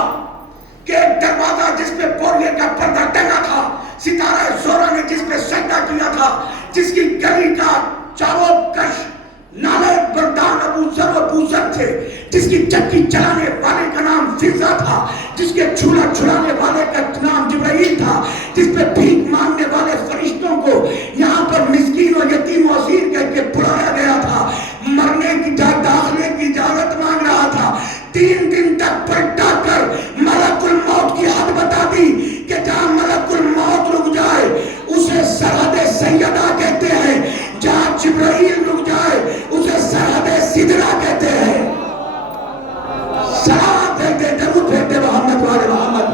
کہ ایک دروازہ جس پہ بوریے کا پردہ ٹنگا تھا، ستارہ زورا نے جس پہ سجدہ کیا تھا، جس کی گلی کا چاروں کش نالے بردان ابو ذر و ابو ذر تھے، جس کی چکی چلانے والے کا نام فضا تھا، جس کے جھولا چھڑانے والے کا نام جبرائیل تھا، جس پہ بھیک مانگنے والے فرشتوں کو یہاں پر مسکین و یتیم و اسیر کہہ کے بلایا گیا تھا، مرنے کی داخلے کی اجازت مانگ رہا تھا، 3 دن تک پلٹا کر ملک الموت کی حد بتا دی کہ جہاں ملک الموت رک جائے اسے سرحد سیدہ کہتے ہیں، جہاں جبرائیل رک جائے اسے سرحد سدرہ کہتے ہیں۔ سلام پھیرتے، درود پھیرتے محمد والے محمد۔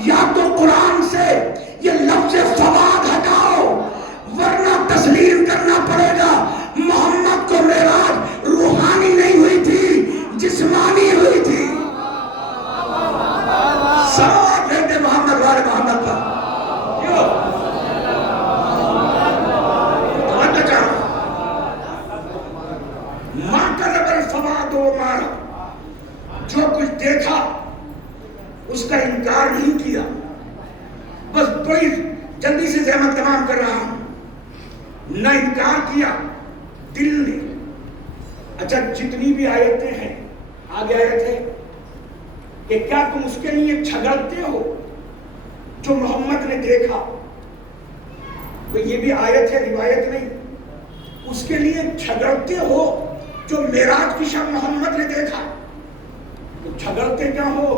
یا تو قرآن سے یہ لفظ فواد ہٹاؤ، ورنہ تسلیم کرنا پڑے گا محمد کو معراج روحانی نہیں ہوئی تھی، جسمانی ہوئی تھی۔ صلوات بھیجتے محمد والے محمد پر۔ ماں کا ربر فواد و مارا، جو کچھ دیکھا اس کا انکار نہیں کیا۔ بس بڑی جلدی سے زحمت تمام کر رہا ہوں، نہ انکار کیا دل نے۔ اچھا جتنی بھی آیتیں ہیں، آگے آیت ہے کہ کیا تم اس کے لیے جھگڑتے ہو جو محمد نے دیکھا؟ تو یہ بھی آیت ہے، روایت نہیں۔ اس کے لیے جھگڑتے ہو جو معراج کی شب محمد نے دیکھا۔ تو جھگڑتے کیا ہو؟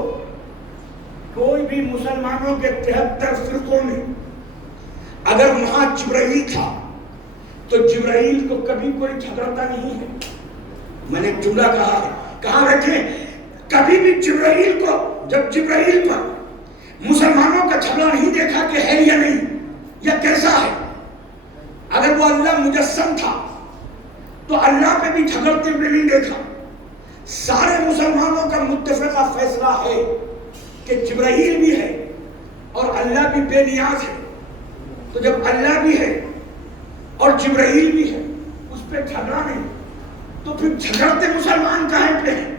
کوئی بھی مسلمانوں کے 73 فرقوں میں اگر وہاں جبرائیل تھا تو جبرائیل کو کبھی کوئی جھگڑتا نہیں ہے۔ میں نے جملہ کہا ہے، کہاں بیٹھے؟ کبھی بھی جبرائیل کو، جب جبرائیل پر مسلمانوں کا جھگڑا نہیں دیکھا کہ ہے یا نہیں یا کیسا ہے۔ اگر وہ اللہ مجسم تھا تو اللہ پہ بھی جھگڑتے ہوئے نہیں دیکھا۔ سارے مسلمانوں کا متفقہ فیصلہ ہے کہ جبرائیل بھی ہے اور اللہ بھی بے نیاز ہے۔ تو جب اللہ بھی ہے اور جبرائیل بھی ہے، اس پہ جھگڑا نہیں، تو پھر جھگڑتے مسلمان کہاں پہ ہیں؟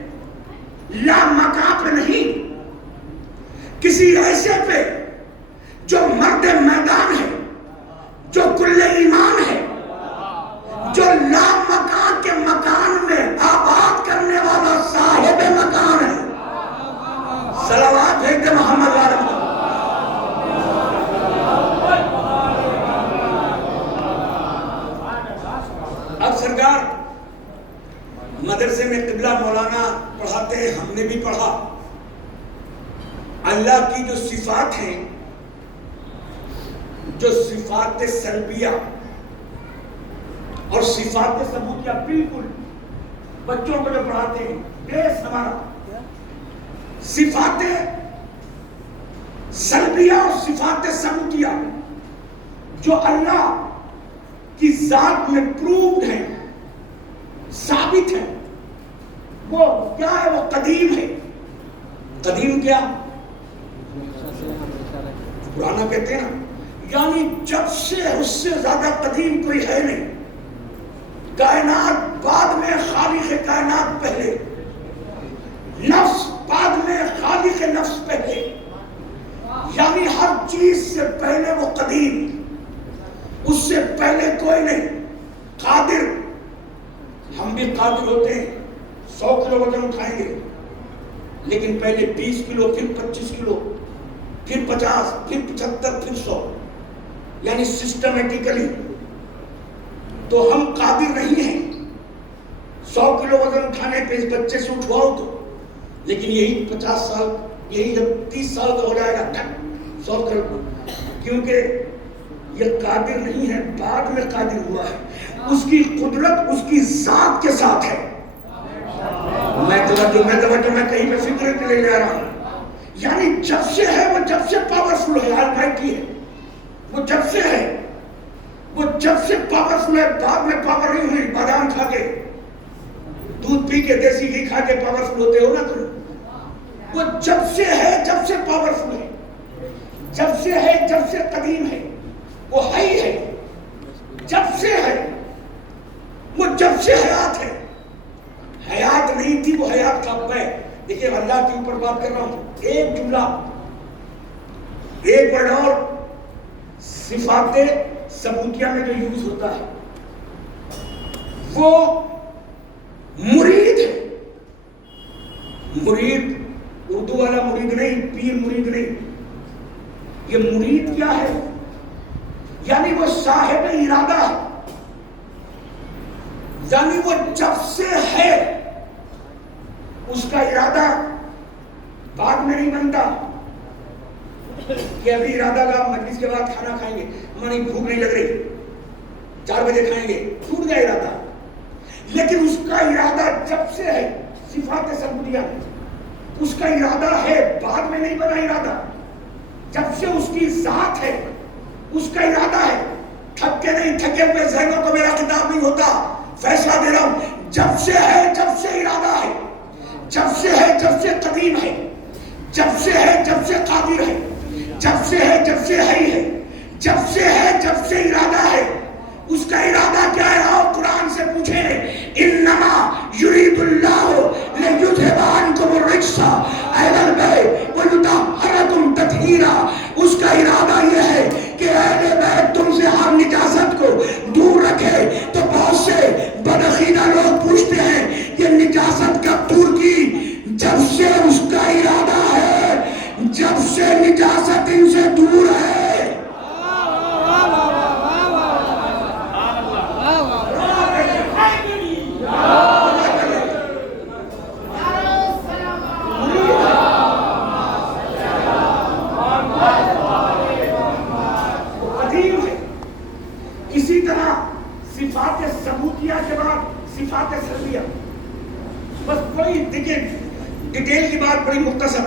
لا مکان پہ نہیں، کسی ایسے پہ جو مرد میدان ہے، جو کل ایمان ہے، جو لا مکان کے مکان میں آباد کرنے والا صاحب مکان ہے۔ صلوات بھیجتے محمد والے محمد۔ اب سرکار مدرسے میں قبلہ مولانا پڑھاتے ہیں، ہم نے بھی پڑھا۔ اللہ کی جو صفات ہیں، جو صفات سلبیہ اور صفات ثبوتیہ، بالکل بچوں کو جو پڑھاتے ہیں، بیس ہمارا صفات سلبیہ اور صفات ثبوتیہ جو اللہ کی ذات میں پروفڈ ہیں، ثابت ہیں، وہ کیا ہے؟ وہ قدیم ہے۔ قدیم کیا؟ پرانا کہتے ہیں نا، یعنی جب سے اس سے زیادہ قدیم کوئی ہے نہیں۔ کائنات بعد میں، خالق کائنات پہلے، نفس بعد میں، خالق نفس پہلے، یعنی ہر چیز سے پہلے وہ قدیم، اس سے پہلے کوئی نہیں۔ قادر، ہم بھی قادر ہوتے ہیں، 100 کلو وزن اٹھائیں گے، لیکن پہلے 20 کلو، پھر 25 کلو، پھر 50، پھر 75، پھر 100، یعنی سسٹمیٹیکلی۔ تو ہم قادر نہیں ہیں 100 کلو وزن اٹھانے پہ، اس بچے سے اٹھواؤ تو، لیکن یہی 50 سال، یہی جب 30 سال کا ہو جائے گا 100 کلو، کیونکہ یہ قادر نہیں ہے، بعد میں قادر ہوا ہے۔ اس کی قدرت اس کی ذات کے ساتھ ہے۔ میں کہیں پہ فکر کے لے جا رہا ہوں، یعنی جب سے ہے وہ جب سے پاورفل ہے، آلمائٹی ہے، وہ جب سے ہے، وہ جب سے پاورفل ہے، بعد میں پاور نہیں ہوئی۔ بادام کھا کے، دودھ پی کے، دیسی گھی کھا کے پاورفل ہوتے ہو نا تم۔ وہ جب سے ہے، جب سے پاورفل ہے، جب سے ہے، جب سے قدیم ہے، وہ ہے ہی ہے، جب سے ہے، وہ جب سے حیات ہے۔ حیات نہیں تھی، وہ حیات کا اب ہے۔ دیکھیں اللہ کے اوپر بات کر رہا ہوں، ایک جملہ، ایک ورڈ اور صفات ثبوتیہ میں جو یوز ہوتا ہے وہ مرید ہے۔ مرید اردو والا مرید نہیں، پیر مرید نہیں، یہ مرید کیا ہے؟ یعنی وہ صاحب ارادہ ہے، یعنی وہ جب سے ہے، اس کا ارادہ بعد میں نہیں بنتا کہ ابھی ارادہ کا مجلس کے بعد کھانا کھائیں گے، ہماری بھوک نہیں لگ رہی، 4 بجے کھائیں گے، ٹوٹ گیا ارادہ۔ لیکن اس کا ارادہ جب سے ہے، صفات ثبوتیہ، اس کا ارادہ ہے، بعد میں نہیں بنا ارادہ۔ جب سے اس کی ذات ہے، اس کا ارادہ ہے. تھک کے نہیں، تھکے ہوئے ذہنوں کو میرا خطاب نہیں ہوتا، فیصلہ دے رہا ہوں. جب سے ہے، جب سے ارادہ ہے، جب سے ہے، جب سے قدیم ہے، جب سے ہے، جب سے قادر ہے، جب سے ہے، جب سے ہے، جب سے ہے، جب سے ارادہ ہے. اس کا ارادہ کیا ہے؟ آؤ قرآن سے پوچھیں. انما یرید اللہ لیذھب عنکم الرجس اہل البیت ویطہرکم تطہیرا. اس کا ارادہ یہ ہے کہ اہل بیت تم سے ہر نجاست کو دور رکھے. تو بہت سے بدعقیدہ لوگ پوچھتے ہیں یہ نجاست کب دور کی؟ جب سے اس کا ارادہ ہے، جب سے نجاست ان سے دور ہے. اسی طرح صفات ثبوتیہ کے بعد صفات سلبیہ. بس کوئی ڈیٹیل کی بات بڑی مختصر.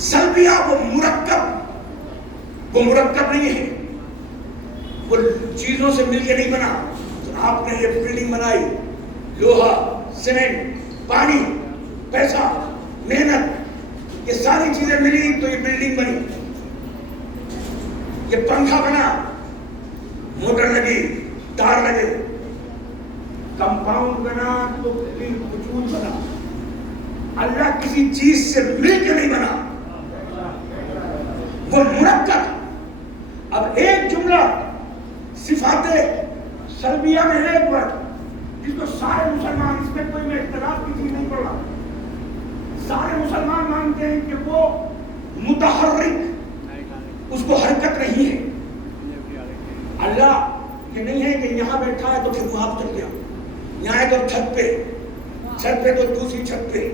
سلبیہ وہ مرکب نہیں ہے، وہ چیزوں سے مل کے نہیں بنا. آپ نے یہ بلڈنگ بنائی، لوہا، سیمنٹ، پانی، پیسہ، محنت، یہ ساری چیزیں ملی تو یہ بلڈنگ بنی. یہ پنکھا بنا، موٹر لگی، تار لگے، کمپاؤنڈ بنا تو پھر وجود بنا. اللہ کسی چیز سے مل کے نہیں بنا، وہ مرکب. اب ایک جملہ صفات سلبیہ میں ایک ورڈ جس کو سارے مسلمان، اس میں کوئی میں اختلاف کی چیز نہیں پڑھ رہا، سارے مسلمان مانتے ہیں کہ وہ متحرک، اس کو حرکت نہیں ہے. اللہ یہ نہیں ہے کہ یہاں بیٹھا ہے تو پھر وہاں چل گیا، یہاں ہے تو چھت پہ تو دوسری چھت پہ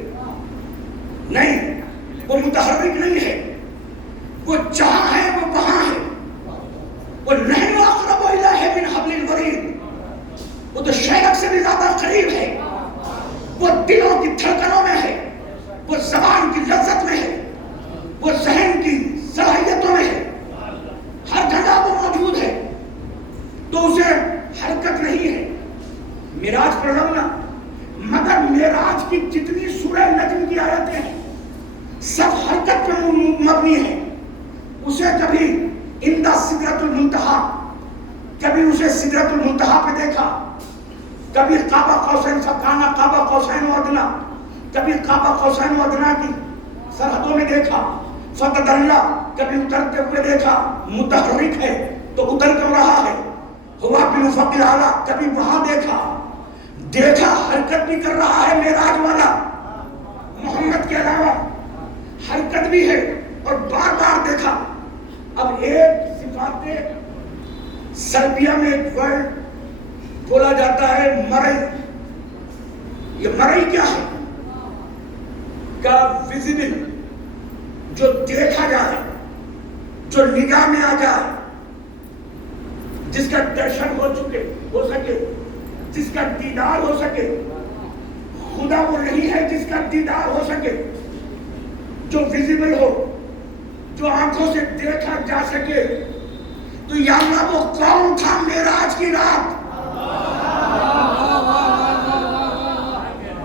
نہیں. وہ متحرک نہیں ہے، وہ جہاں ہے وہ وہاں ہے. وہ نحن اقرب الیہ من حبل الورید، وہ تو شہد سے بھی زیادہ قریب ہے. وہ دلوں کی دھڑکنوں میں ہے، وہ زبان کی لذت میں ہے، وہ ذہن کی صلاحیتوں میں ہے، ہر جگہ وہ موجود ہے. تو اسے حرکت نہیں ہے. معراج پڑھ رہا ہوں نا، مگر معراج کی جتنی سورہ نجم کی آیتیں ہیں سب حرکت پہ مبنی ہیں. اسے کبھی عند سدرۃ المنتہا، کبھی اسے سدرۃ المنتہا پہ دیکھا، کبھی قاب قوسین فکانا قاب قوسین و ادنا، کبھی قاب قوسین و ادنا کی سرحدوں میں دیکھا. فتدلی، کبھی اترتے ہوئے دیکھا. متحرک ہے تو اتر کر رہا ہے. ہوا بالافق الاعلی، کبھی وہاں دیکھا حرکت بھی کر رہا ہے. معراج والا محمد کے علاوہ حرکت بھی ہے اور بار بار دیکھا. اب ایک صفات سلبیہ میں ایک ورڈ بولا جاتا ہے مرئی. یہ مرئی کیا ہے؟ کا ویزیبل، جو دیکھا جائے، جو نگاہ میں آ جائے، جس کا درشن ہو سکے، جس کا دیدار ہو سکے. خدا وہ نہیں ہے جس کا دیدار ہو سکے، جو ویزیبل ہو، جو آنکھوں سے دیکھا جا سکے. تو یا اللہ وہ کون تھا معراج کی رات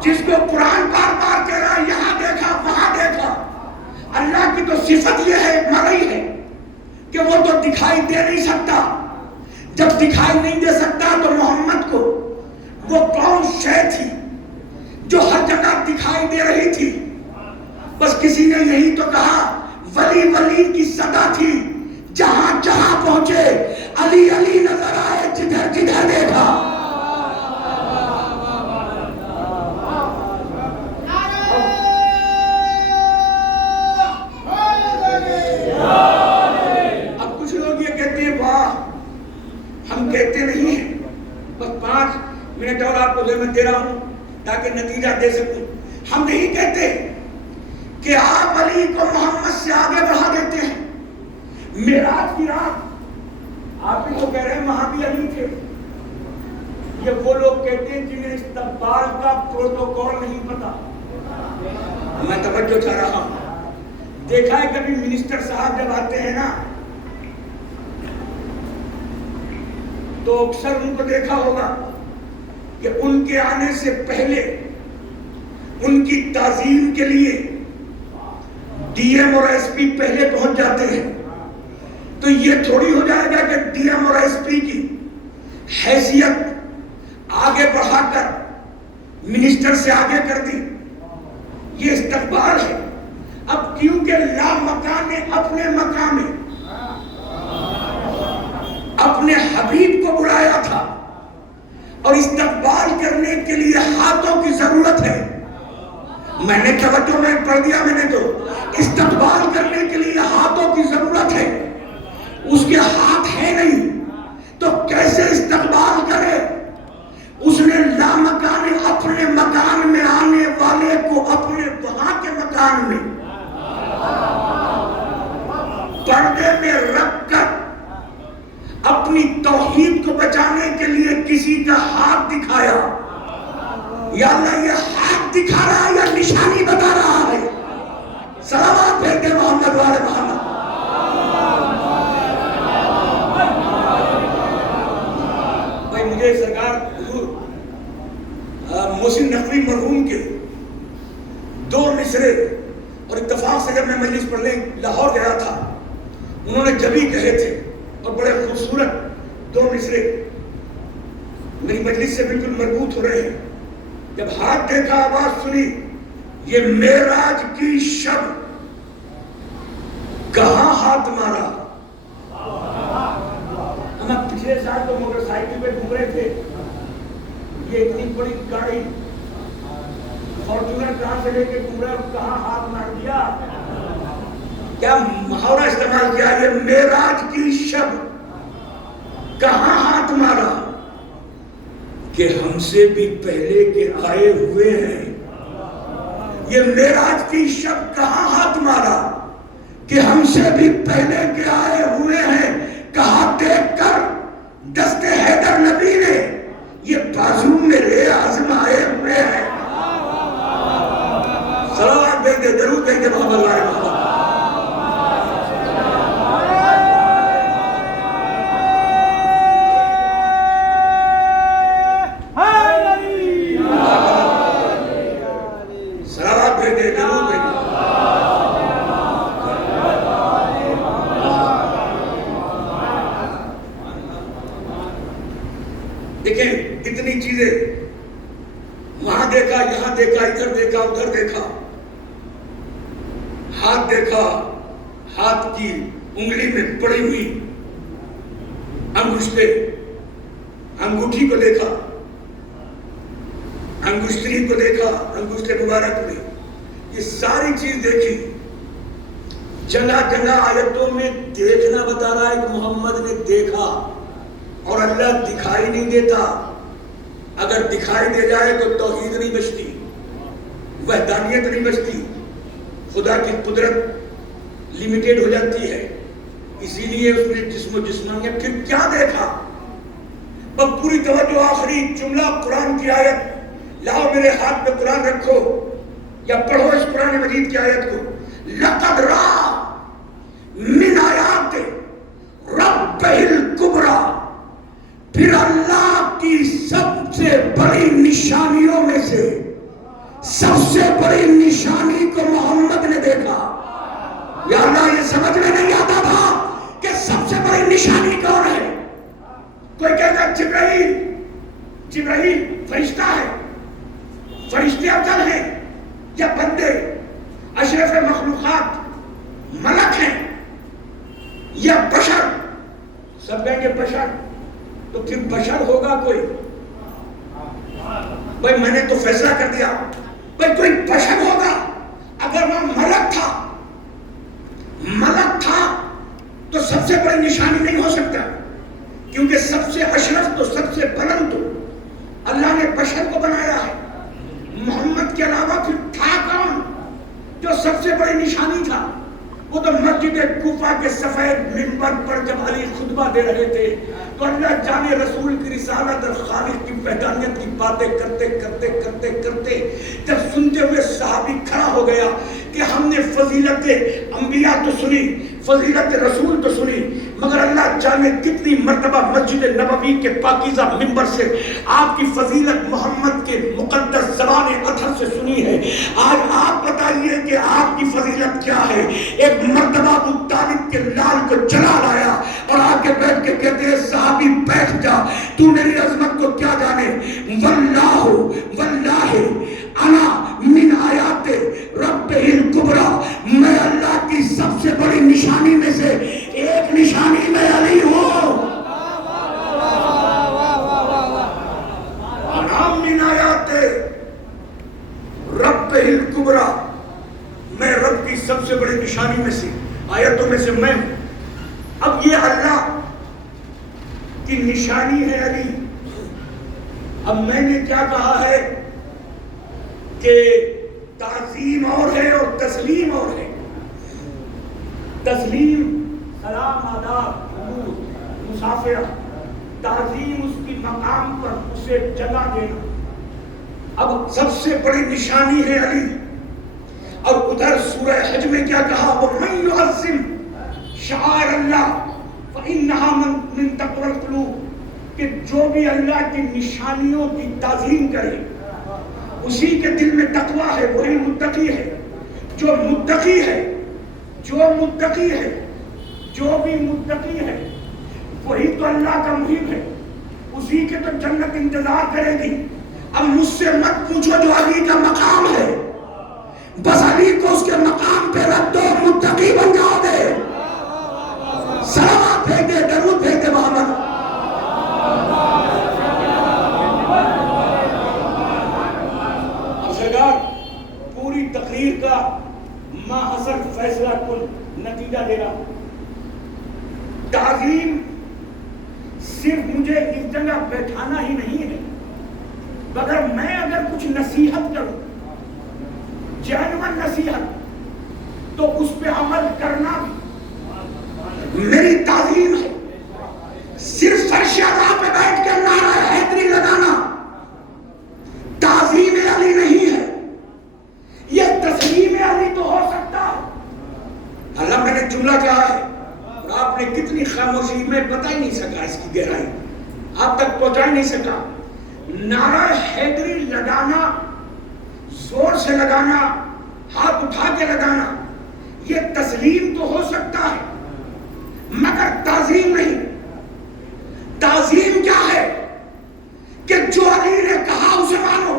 جس کو قرآن بار بار کہہ رہا ہے یہاں دیکھا وہاں دیکھا. اللہ کی تو صفت یہ ہے، مرئی ہے، کہ وہ تو دکھائی دے نہیں سکتا. جب دکھائی نہیں دے سکتا تو محمد کو وہ کون شے تھی جو ہر جگہ دکھائی دے رہی تھی؟ بس کسی نے یہی تو کہا، ولی ولی کی صدا تھی، جہاں جہاں پہنچے علی علی نظر آئے، جدھر جدھر دیکھا. اب کچھ لوگ یہ کہتے ہیں واہ، ہم کہتے نہیں ہیں. بس 5 منٹ اور آپ کو میں دے رہا ہوں تاکہ نتیجہ دے سکوں. ہم نہیں کہتے کہ آپ علی کو محمد سے آگے بڑھا دیتے ہیں. معراج کی رات آپ ہی کو کہہ رہے ہیں وہاں بھی علی تھے. یہ وہ لوگ کہتے ہیں جنہیں استقبال کا پروٹوکول نہیں پتا. میں توجہ چاہ رہا ہوں. دیکھا ہے کبھی منسٹر صاحب جب آتے ہیں نا تو اکثر ان کو دیکھا ہوگا کہ ان کے آنے سے پہلے ان کی تعظیم کے لیے ڈی ایم اور ایس پی پہلے پہنچ جاتے ہیں. تو یہ تھوڑی ہو جائے گا کہ ڈی ایم اور ایس پی کی حیثیت آگے بڑھا کر منسٹر سے آگے کر دی. یہ استقبال ہے. اب کیونکہ لا مکان نے اپنے مقام میں اپنے حبیب کو بلایا تھا اور استقبال کرنے کے لیے ہاتھوں کی ضرورت ہے. میں نے توجہ میں پڑھ دیا میں نے تو استقبال کرنے کے لیے ہاتھوں کی ضرورت ہے. اس کے ہاتھ ہے نہیں تو کیسے استقبال کرے؟ اس نے لامکان اپنے مکان میں آنے والے کو اپنے وہاں کے مکان میں پردے میں رکھ کر اپنی توحید کو بچانے کے لیے کسی کا ہاتھ دکھایا. یا اللہ یہ ہاتھ دکھا رہا ہے یا نشانی بتا رہا ہے؟ صلوات بھیجتے محمد والے محمد. بھائی مجھے سرکار حضور محسن نقوی مرحوم کے 2 مصرے اور اتفاق سے جب میں مجلس پڑھنے لاہور گیا تھا انہوں نے جبھی کہے تھے اور بڑے خوبصورت 2 مصرے میری مجلس سے بالکل مربوط ہو رہے ہیں. جب ہاتھ دیکھا آواز سنی یہ معراج کی شب کہاں ہاتھ مارا. ہم پچھلے سال تو موٹر سائیکل پہ گھوم رہے تھے. یہ اتنی بڑی گاڑی فارچونر کہاں سے لے کے گھوم رہے اور کہاں ہاتھ مار دیا. کیا محاورہ استعمال کیا یہ معراج کی شب کہاں ہاتھ مارا کہ ہم سے بھی پہلے کے آئے ہوئے ہیں. یہ معراج کی شب کہاں ہاتھ مارا کہ ہم سے بھی پہلے کے آئے ہوئے ہیں. کہاں دیکھ کر دست حیدر نبی نے یہ بازو میرے آزمائے ہوئے ہیں. صلوات دیں گے ضرور دیں گے محمد والے محمد. دیکھیں اتنی چیزیں وہاں دیکھا یہاں دیکھا ادھر دیکھا ادھر دیکھا. ہاتھ دیکھا ہاتھ کی انگلی میں پڑی ہوئی انگوشتے انگوٹھی کو دیکھا انگشتری کو دیکھا انگشت مبارک میں. یہ ساری چیز دیکھی. جگہ جگہ آیتوں میں دیکھنا بتا رہا ہے کہ محمد نے دیکھا اور اللہ دکھائی نہیں دیتا. اگر دکھائی دے جائے تو توحید نہیں بچتی وحدانیت نہیں بچتی. خدا کی قدرت لیمیٹڈ ہو جاتی ہے. اسی لیے اس نے جسم و جسمانیت. پھر کیا دیکھا؟ بس پوری توجہ آخری جملہ قرآن کی آیت. لاؤ میرے ہاتھ پہ قرآن رکھو یا پڑھو اس قرآن مجید کی آیت کو. لقد رأى من آیات ربہ الکبریٰ. پھر اللہ کی سب سے بڑی نشانیوں میں سے سب سے بڑی نشانی کو محمد نے دیکھا. یا اللہ یہ سمجھ میں نہیں آتا تھا کہ سب سے بڑی نشانی کون ہے. کوئی کہتا ہے جبرائیل. جبرائیل فرشتہ ہے. فرشتے افضل ہیں یا بندے؟ اشرف مخلوقات ملک ہیں یا بشر؟ سب کہیں گے بشر. تو پھر بشر ہوگا کوئی؟ بھائی میں نے تو فیصلہ کر دیا بھائی کوئی بشر ہوگا. اگر وہ ملک تھا تو سب سے بڑی نشانی نہیں ہو سکتا کیونکہ سب سے اشرف تو سب سے بلند تو اللہ نے بشر کو بنایا ہے. محمد کے علاوہ پھر تھا کون جو سب سے بڑی نشانی تھا؟ وہ تو مسجد کوفہ کے سفید منبر پر جب علی خطبہ دے رہے تھے تو اللہ جانے رسول کی رسالت اور خالق کی وحدانیت کی باتیں کرتے کرتے کرتے کرتے جب سنتے ہوئے صحابی کھڑا ہو گیا کہ ہم نے فضیلت انبیاء تو سنی، فضیلت رسول تو سنی، مگر اللہ جانے کتنی مرتبہ مسجد نبوی کے پاکیزہ منبر سے آپ کی فضیلت محمد کے مقدس زبان اطہر سے سنی ہے۔ آج آپ بتائیے کہ آپ کی فضیلت کیا ہے؟ ایک مرتبہ ابو طالب کے لال کو جلا لایا اور آگے بیٹھ کے کہتے ہیں صحابی بیٹھ جا، تو میری عظمت کو کیا جانے، واللہ انا من آیات رب الکبری، میں اللہ کی سب سے بڑی نشانی میں سے ایک نشانی میں علی ہوں۔ انا من آیات رب الکبری، میں رب کی سب سے بڑی نشانی میں سے، آیتوں میں سے میں ہوں۔ اب یہ اللہ کی نشانی ہے علی۔ اب میں نے کیا کہا ہے کہ تعظیم اور ہے اور تسلیم اور ہے۔ تسلیم سلام آداب امور مسافرہ، تعظیم اس کی مقام پر اسے جگہ دینا۔ اب سب سے بڑی نشانی ہے علی۔ اور ادھر سورہ حج میں کیا کہا، وَمَن يُعَظِّمْ شَعَائِرَ اللَّهِ فَإِنَّهَا مِن تَقْوَى الْقُلُوبِ، کہ جو بھی اللہ کی نشانیوں کی تعظیم کرے اسی کے دل میں تقویٰ ہے، وہی متقی ہے۔ جو متقی ہے، جو متقی ہے، جو بھی متقی ہے وہی تو اللہ کا محب ہے، اسی کے تو جنت انتظار کرے گی۔ اب مجھ سے مت پوچھو جو علی کا مقام ہے، بس علی کو اس کے مقام پہ رکھ دو، متقی بن جاؤ گے۔ سلامات پھینک دے، درود پھینک دے محمد۔ پوری تقریر کا ماحصل فیصلہ کن نتیجہ دے رہا۔ تعظیم صرف مجھے اس جگہ بیٹھانا ہی نہیں ہے، مگر میں اگر کچھ نصیحت کروں، جینوین نصیحت، تو اس پہ عمل کرنا بھی میری تعظیم ہے۔ صرف فرش اعلیٰ پہ بیٹھ کے نعرہ حیدری لگانا تعظیم علی نہیں ہے، یہ تسلیم علی تو ہو سکتا ہے۔ اللہ میں نے جملہ کہا ہے اور آپ نے کتنی خاموشی، میں بتا ہی نہیں سکا اس کی گہرائی، آپ تک پہنچا ہی نہیں سکا۔ نعرہ حیدری لگانا، زور سے لگانا، ہاتھ اٹھا کے لگانا، یہ تسلیم تو ہو سکتا ہے مگر تعظیم نہیں۔ تعظیم کیا ہے کہ جو علی نے کہا اسے مانو۔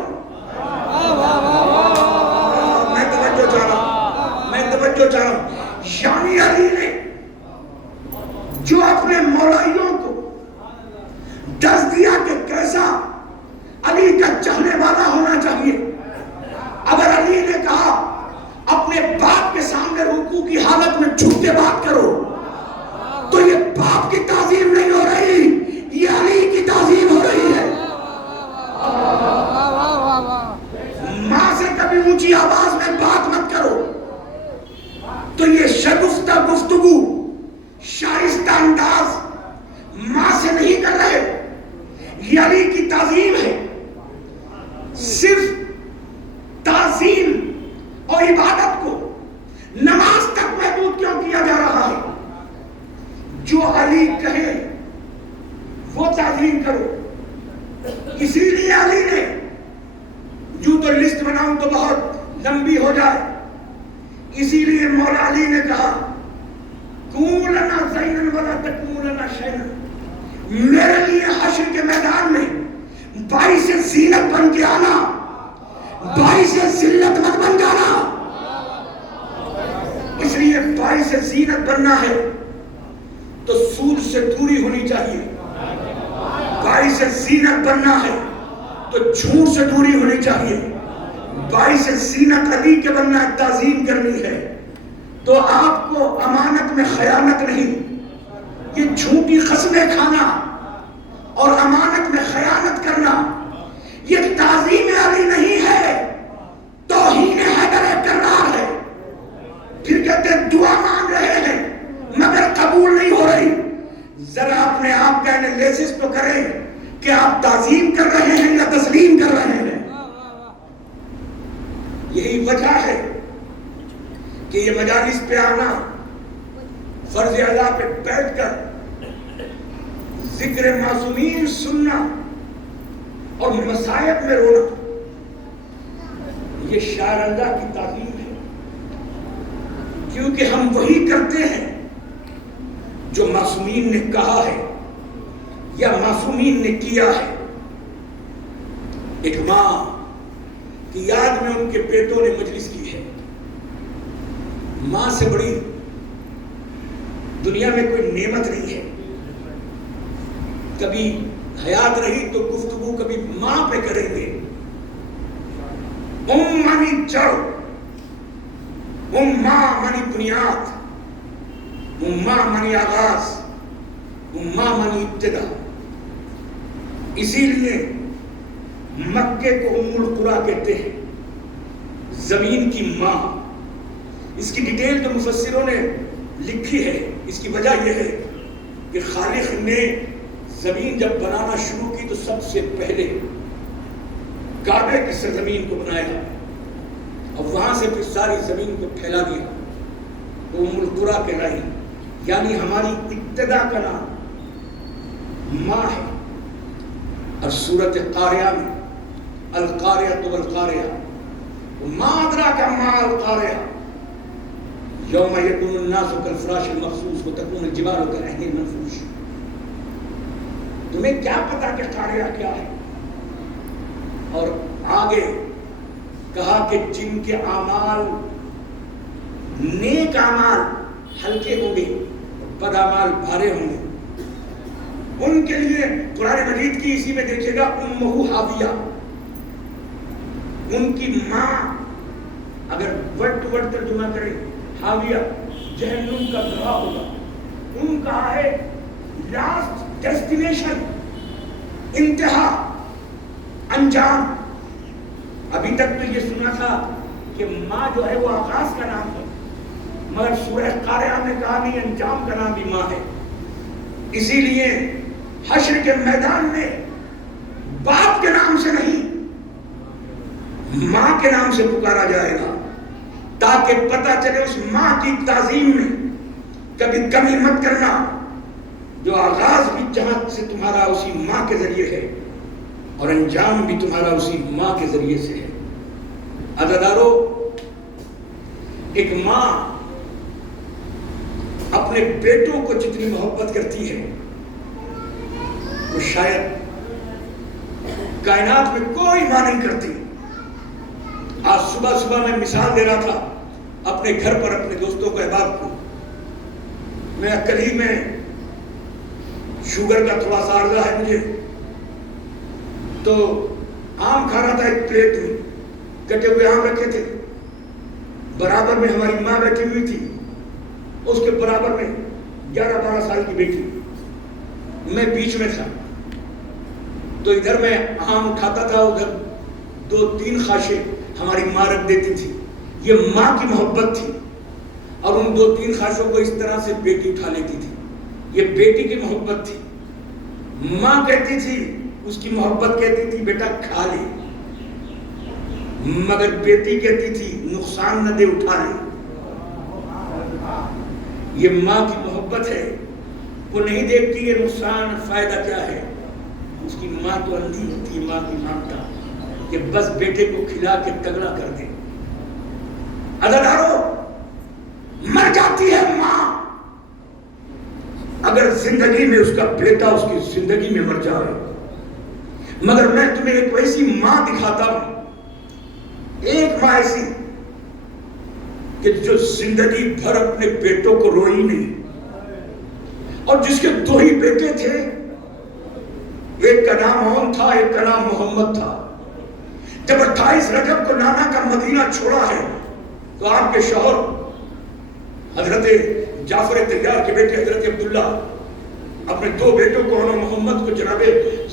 میں توجہ چاہ رہا ہوں، یعنی علی نے جو اپنے مولائیوں کو دس دیا کہ کیسا علی کا چاہنے والا ہونا چاہیے، اگر علی نے کہا اپنے باپ کے سامنے رکوع کی حالت میں جھک کے بات کرو، تو یہ باپ کی تعظیم نہیں ہو رہی، یہ علی کی تعظیم ہو رہی ہے۔ ماں سے کبھی اونچی آواز میں بات مت کرو، تو یہ شگفتہ گفتگو، شائستہ انداز ماں سے نہیں کر رہے، یہ علی کی تعظیم ہے۔ صرف تعظیم اور عبادت کو نماز تک محدود کیوں کیا جا رہا ہے؟ جو علی کہے وہ تعظیم کرو۔ اسی لیے علی نے، جو تو لسٹ بناؤں تو بہت لمبی ہو جائے، اسی لیے مولا علی نے کہا کون لنا زینن ولا تکون لنا شیئا، میرے لیے حشر کے میدان میں باعث زینت بن کے آنا، باعث ذلت مت بن جانا۔ اس لیے باعث زینت بننا ہے تو سود سے دوری ہونی چاہیے، باعث زینت بننا ہے تو جھوٹ سے دوری ہونی چاہیے، باعث زینت علی کے بننا تعظیم کرنی ہے تو آپ کو امانت میں خیانت نہیں، یہ جھوٹی قسمیں کھانا اور امانت میں خیانت کرنا یہ تعظیم علی نہیں ہے، توہین حیدر کرار ہے۔ پھر کہتے ہیں دعا مانگ رہے ہیں مگر قبول نہیں ہو رہی۔ ذرا اپنے آپ کا انالیسس تو کریں کہ آپ تعظیم کر رہے ہیں یا تسلیم کر رہے ہیں۔ یہی وجہ ہے کہ یہ مجالس پہ آنا، فرض اللہ پہ بیٹھ کر ذکر معصومین سننا اور مصائب میں رونا، یہ شاعر اللہ کی تعظیم ہے، کیونکہ ہم وہی کرتے ہیں جو معصومین نے کہا ہے یا معصومین نے کیا ہے۔ ایک ماں کی یاد میں ان کے بیٹوں نے مجلس کی ہے۔ ماں سے بڑی دنیا میں کوئی نعمت نہیں ہے۔ کبھی حیات رہی تو گفتگو کبھی ماں پہ کریں گے۔ مانی جڑ، ماں مانی بنیاد، ماں مانی آغاز، ماں مانی ابتدا۔ اسی لیے مکے کو القریٰ کہتے ہیں، زمین کی ماں۔ اس کی ڈیٹیل جو مفسروں نے لکھی ہے، اس کی وجہ یہ ہے کہ خالق نے زمین جب بنانا شروع کی تو سب سے پہلے کعبے کی سرزمین کو بنایا اور وہاں سے پھر ساری زمین کو پھیلا دیا، وہ القریٰ کہلائی، یعنی ہماری ابتدا کا نام ماں ہے۔ اور سورۃ قاریہ میں القاریہ والقاریہ، ما ادراک ما القاریہ، یوم یکون الناس کالفراش المبثوث وتکون الجبال کالعہن المنفوش۔ تمہیں کیا پتا کہ قاریہ کیا ہے؟ اور آگے کہا کہ جن کے اعمال نیک اعمال ہلکے ہوں گے اور بد اعمال بھارے ہوں گے، ان کے لیے قرآن مجید کی اسی میں دیکھیے گا امہ حاویہ، ان کی ماں، اگر ورڈ ٹو ورڈ ترجمہ کریں حاویہ جہنم کا گڑھا ہوگا۔ ان کا ہے لاسٹ ڈیسٹینیشن، انتہا، انجام۔ ابھی تک تو یہ سنا تھا کہ ماں جو ہے وہ آغاز کا نام ہے، مگر سورہ قاریہ میں کہا نہیں، انجام کا نام بھی ماں ہے۔ اسی لیے حشر کے میدان میں باپ کے نام سے نہیں، ماں کے نام سے پکارا جائے گا، تاکہ پتہ چلے اس ماں کی تعظیم میں کبھی کمی مت کرنا، جو آغاز بھی جہاں سے تمہارا اسی ماں کے ذریعے ہے اور انجام بھی تمہارا اسی ماں کے ذریعے سے ہے۔ عزیزارو، ایک ماں اپنے بیٹوں کو جتنی محبت کرتی ہے وہ شاید کائنات میں کوئی ماں نہیں کرتی۔ آج صبح میں مثال دے رہا تھا اپنے گھر پر اپنے دوستوں کو، احباب کو، میں کلی میں شوگر کا تھوڑا سا عارضہ ہے مجھے، تو آم کھا رہا تھا، ایک پلیٹ میں کٹے ہوئے آم رکھے تھے، برابر میں ہماری ماں بیٹھی ہوئی تھی، اس کے برابر میں 11-12 سال کی بیٹی، میں بیچ میں تھا۔ تو ادھر میں آم کھاتا تھا، ادھر 2-3 خاشیں ہماری ماں رکھ دیتی تھی۔ یہ ماں کی محبت تھی، اور ان 2-3 خاشوں کو اس طرح سے بیٹی اٹھا لیتی تھی، یہ بیٹی کی محبت تھی۔ ماں کہتی تھی، اس کی محبت کہتی تھی بیٹا کھا لے، مگر بیٹی کہتی تھی نقصان نہ دے، اٹھا لے۔ یہ ماں کی محبت ہے، وہ نہیں دیکھتی یہ نقصان فائدہ کیا ہے۔ اس کی ماں تو اندھی ہوتی ہے، ماں کی مانتا کہ بس بیٹے کو کھلا کے تگڑا کر دے۔ عزیزارو، مر جاتی ہے ماں اگر زندگی میں اس کا بیٹا اس کی زندگی میں مر جائے، مگر میں تمہیں ایک ویسی ماں دکھاتا ہوں، ایک ماں ایسی کہ جو زندگی بھر اپنے بیٹوں کو روئی نہیں، اور جس کے 2 ہی بیٹے تھے، ایک کا نام عون تھا، ایک کا نام محمد تھا۔ جب 28 رجب کو نانا کا مدینہ چھوڑا ہے تو آپ کے شوہر حضرت جعفر طیار کے بیٹے حضرت عبداللہ اپنے 2 بیٹوں کو اور محمد کو جناب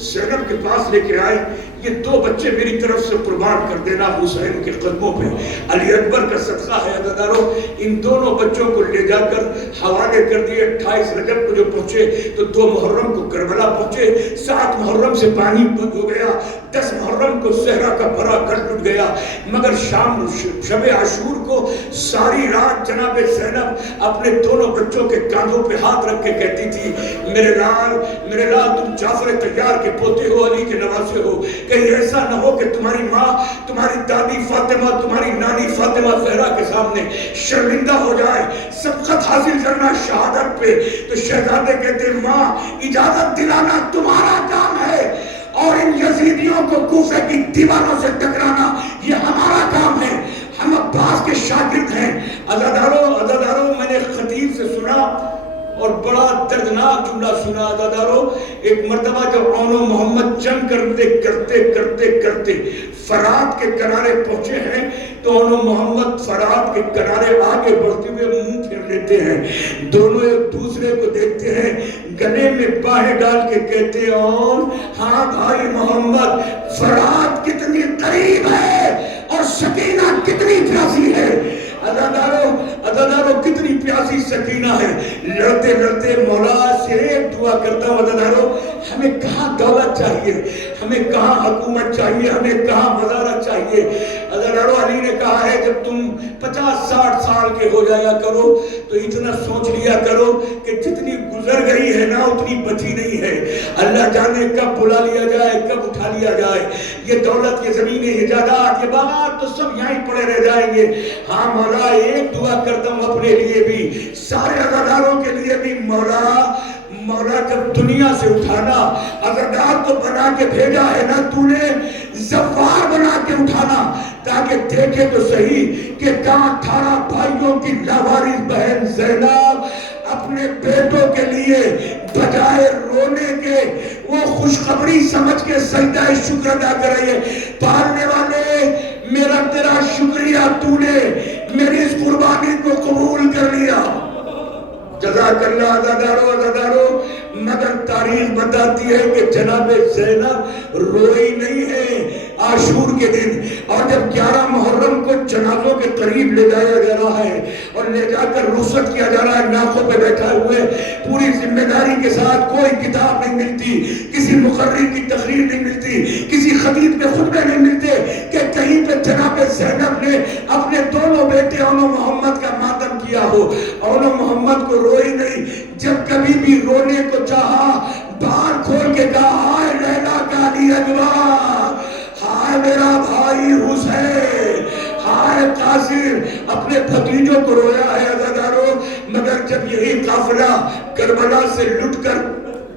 زینب کے پاس لے کے آئے، یہ 2 بچے میری طرف سے قربان کر دینا حسین کے قدموں پہ، علی اکبر کا صدقہ ہے۔ عزیزارو، ان دونوں بچوں کو لے جا کر حوالے کر دیے۔ 28 رجب کو جو پہنچے تو 2 محرم کو کربلا پہنچے، 7 محرم سے پانی بند ہو گیا، 10 محرم کو صحرا کا بھرا گھر لٹ گیا، مگر شام شب عاشور کو ساری رات جناب زینب اپنے دونوں بچوں کے کاندھوں پہ ہاتھ رکھ کے کہتی تھی میرے لال تم جعفر طیار کے پوتے ہو، علی کے نواسے ہو، کہیں ایسا نہ ہو کہ تمہاری ماں، تمہاری دادی فاطمہ، تمہاری نانی فاطمہ زہرا کے سامنے شرمندہ ہو جائے، سبقت حاصل کرنا شہادت پہ۔ تو شہزادے کہتے ماں اجازت دلانا تمہارا کام ہے، اور ان یزیدیوں کو کوفے کی دیواروں سے ٹکرانا یہ ہمارا کام ہے، ہم عباس کے شاگرد ہیں۔ عزادارو میں نے خطیب سے سنا اور بڑا دردناک جملہ سنا عزادارو، ایک مرتبہ جب اون و محمد جنگ کرتے فرات کے کنارے پہنچے ہیں تو اون و محمد فرات کے کنارے آگے بڑھتے ہوئے منہ پھیر لیتے ہیں، دونوں ایک دوسرے کو دیکھتے ہیں، گلے میں باہیں ڈال کے کہتے ہیں اور ہاں بھائی محمد فرات کتنی قریب ہے اور سکینہ کتنی پیاسی ہے۔ عزادارو کتنی پیاسی سکینہ ہے۔ لڑتے لڑتے مولا سے ایک دعا کرتا ہوں عزادارو، ہمیں کہاں دولت چاہیے، ہمیں کہاں حکومت چاہیے، ہمیں کہاں وزارت چاہیے۔ عزادارو علی نے کہا ہے جب تم 50-60 سال کے ہو جایا کرو تو اتنا سوچ لیا کرو کہ جتنی گزر گئی ہے نا اتنی بچی نہیں ہے، اللہ جانے کب بلا لیا جائے، کب اٹھا لیا جائے، یہ دولت، یہ زمینیں، یہ جائیداد، یہ باغات تو سب یہیں پڑے رہ جائیں گے۔ ہاں مولا ایک دعا کرتا ہوں اپنے لیے بھی، سارے عزاداروں کے لیے بھی، مولا جب دنیا سے اٹھانا، عزادار تو بنا کے بھیجا ہے نا تو نے، زوار بنا کے اٹھانا تاکہ دیکھے تو صحیح کہ کہاں 18 بھائیوں کی لاوارث بہن زینب اپنے بیٹوں کے لیے بجائے رونے کے وہ خوشخبری سمجھ کے سجدہ شکر ادا کر رہی ہے، پالنے والے میرا تیرا شکریہ، تو نے میری اس قربانی کو قبول کر لیا۔ جزاک اللہ عزادارو، مگر تاریخ بتاتی ہے کہ جناب زینب روئی نہیں ہے عاشور کے دن، اور جب 11 محرم کو جنازوں کے قریب لے جایا جا رہا ہے اور لے جا کر رخصت کیا جا رہا ہے، ناکوں پہ بیٹھا ہوئے پوری ذمہ داری کے ساتھ، کوئی کتاب نہیں ملتی، کسی مقرری کی تقریر نہیں ملتی، کسی خطیب کے خطبے نہیں ملتے کہ کہیں پہ جناب زینب نے اپنے دونوں بیٹے اون و محمد کا ماتم کیا ہو۔ اون و محمد کو روئی نہیں، جب کبھی بھی رونے کو چاہا باہر کھول کے کہا ہائے لیلا کا علی اکبر، ہائے میرا بھائی حسین، ہائے قاسم، اپنے بھتیجوں کو رویا ہے عزادارو۔ مگر جب یہی قافلہ کربلا سے لٹ کر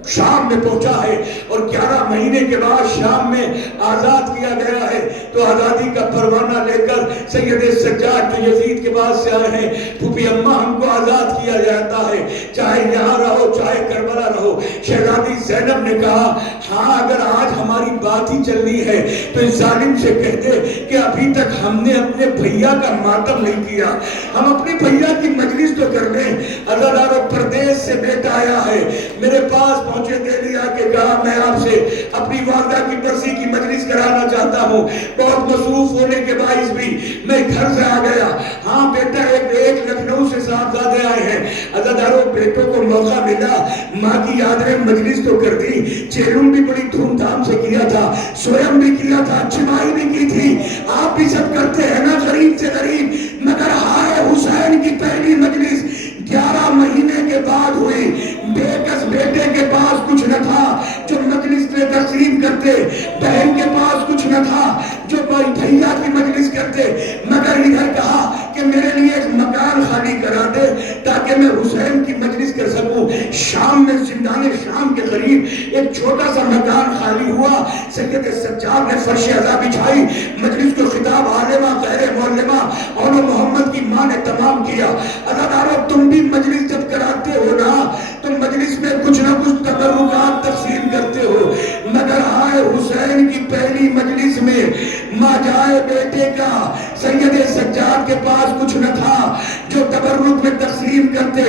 شام میں پہنچا ہے اور 11 مہینے کے بعد شام میں آزاد کیا گیا ہے تو آزادی کا پروانہ لے کر سید سجاد جو یزید کے بعد سے آئے ہیں، پھوپھی اماں ہم کو آزاد کیا جاتا ہے، چاہے یہاں رہو چاہے کربلا رہو۔ شہزادی زینب نے کہا ہاں اگر آج ہماری بات ہی چلنی ہے تو اس ظالم سے کہہ دے کہ ابھی تک ہم نے اپنے بھیا کا ماتم نہیں کیا، ہم اپنے بھیا کی مجلس تو کر لیں۔ عزادارو پردیس سے بیٹا آیا ہے میرے پاس، پہنچے دہلی آ کے کہا میں آپ سے اپنی والدہ کی برسی کی مجلس کرانا چاہتا ہوں، بہت مصروف ہونے کے باعث بھی میں گھر سے آ گیا۔ ہاں بیٹا ایک لکھنؤ سے صاحبزادے آئے ہیں۔ عزادارو بیٹوں کو موقع ملا، ماں کی یاد میں مجلس تو کر دی، چیلم بھی بڑی دھوم دھام سے کیا تھا، سویم بھی کیا تھا، چھمائی بھی کی تھی، آپ بھی سب کرتے ہیں نا غریب سے غریب، مگر ہائے حسین کی پہلی مجلس 11 مہینے کے بعد ہوئی، بے کس بیٹے کے پاس کچھ نہ تھا جو مجلس میں تقسیم کرتے، بہن کے پاس کچھ نہ تھا جو بھیا کی مجلس کرتے، مگر ادھر کہا کہ میرے لیے ایک مکان خالی کرا دے تاکہ میں حسین کی مجلس کر سکوں۔ شام میں زندان شام کے قریب ایک چھوٹا سا مکان خالی ہوا، سید سجاد نے فرش عزا بچھائی، مجلس کو خطاب عالمہ غیر معلمہ اون و محمد کی ماں نے تمام کیا۔ عزادارو تم بھی مجلس جب کراتے ہو نا تو مجلس میں کچھ نہ کچھ تبرکات تقسیم کرتے ہو، مگر آئے حسین کی پہلی مجلس میں ماں جائے بیٹے کا سید سجاد کے پاس کچھ نہ تھا جو تبرک میں تقسیم کرتے۔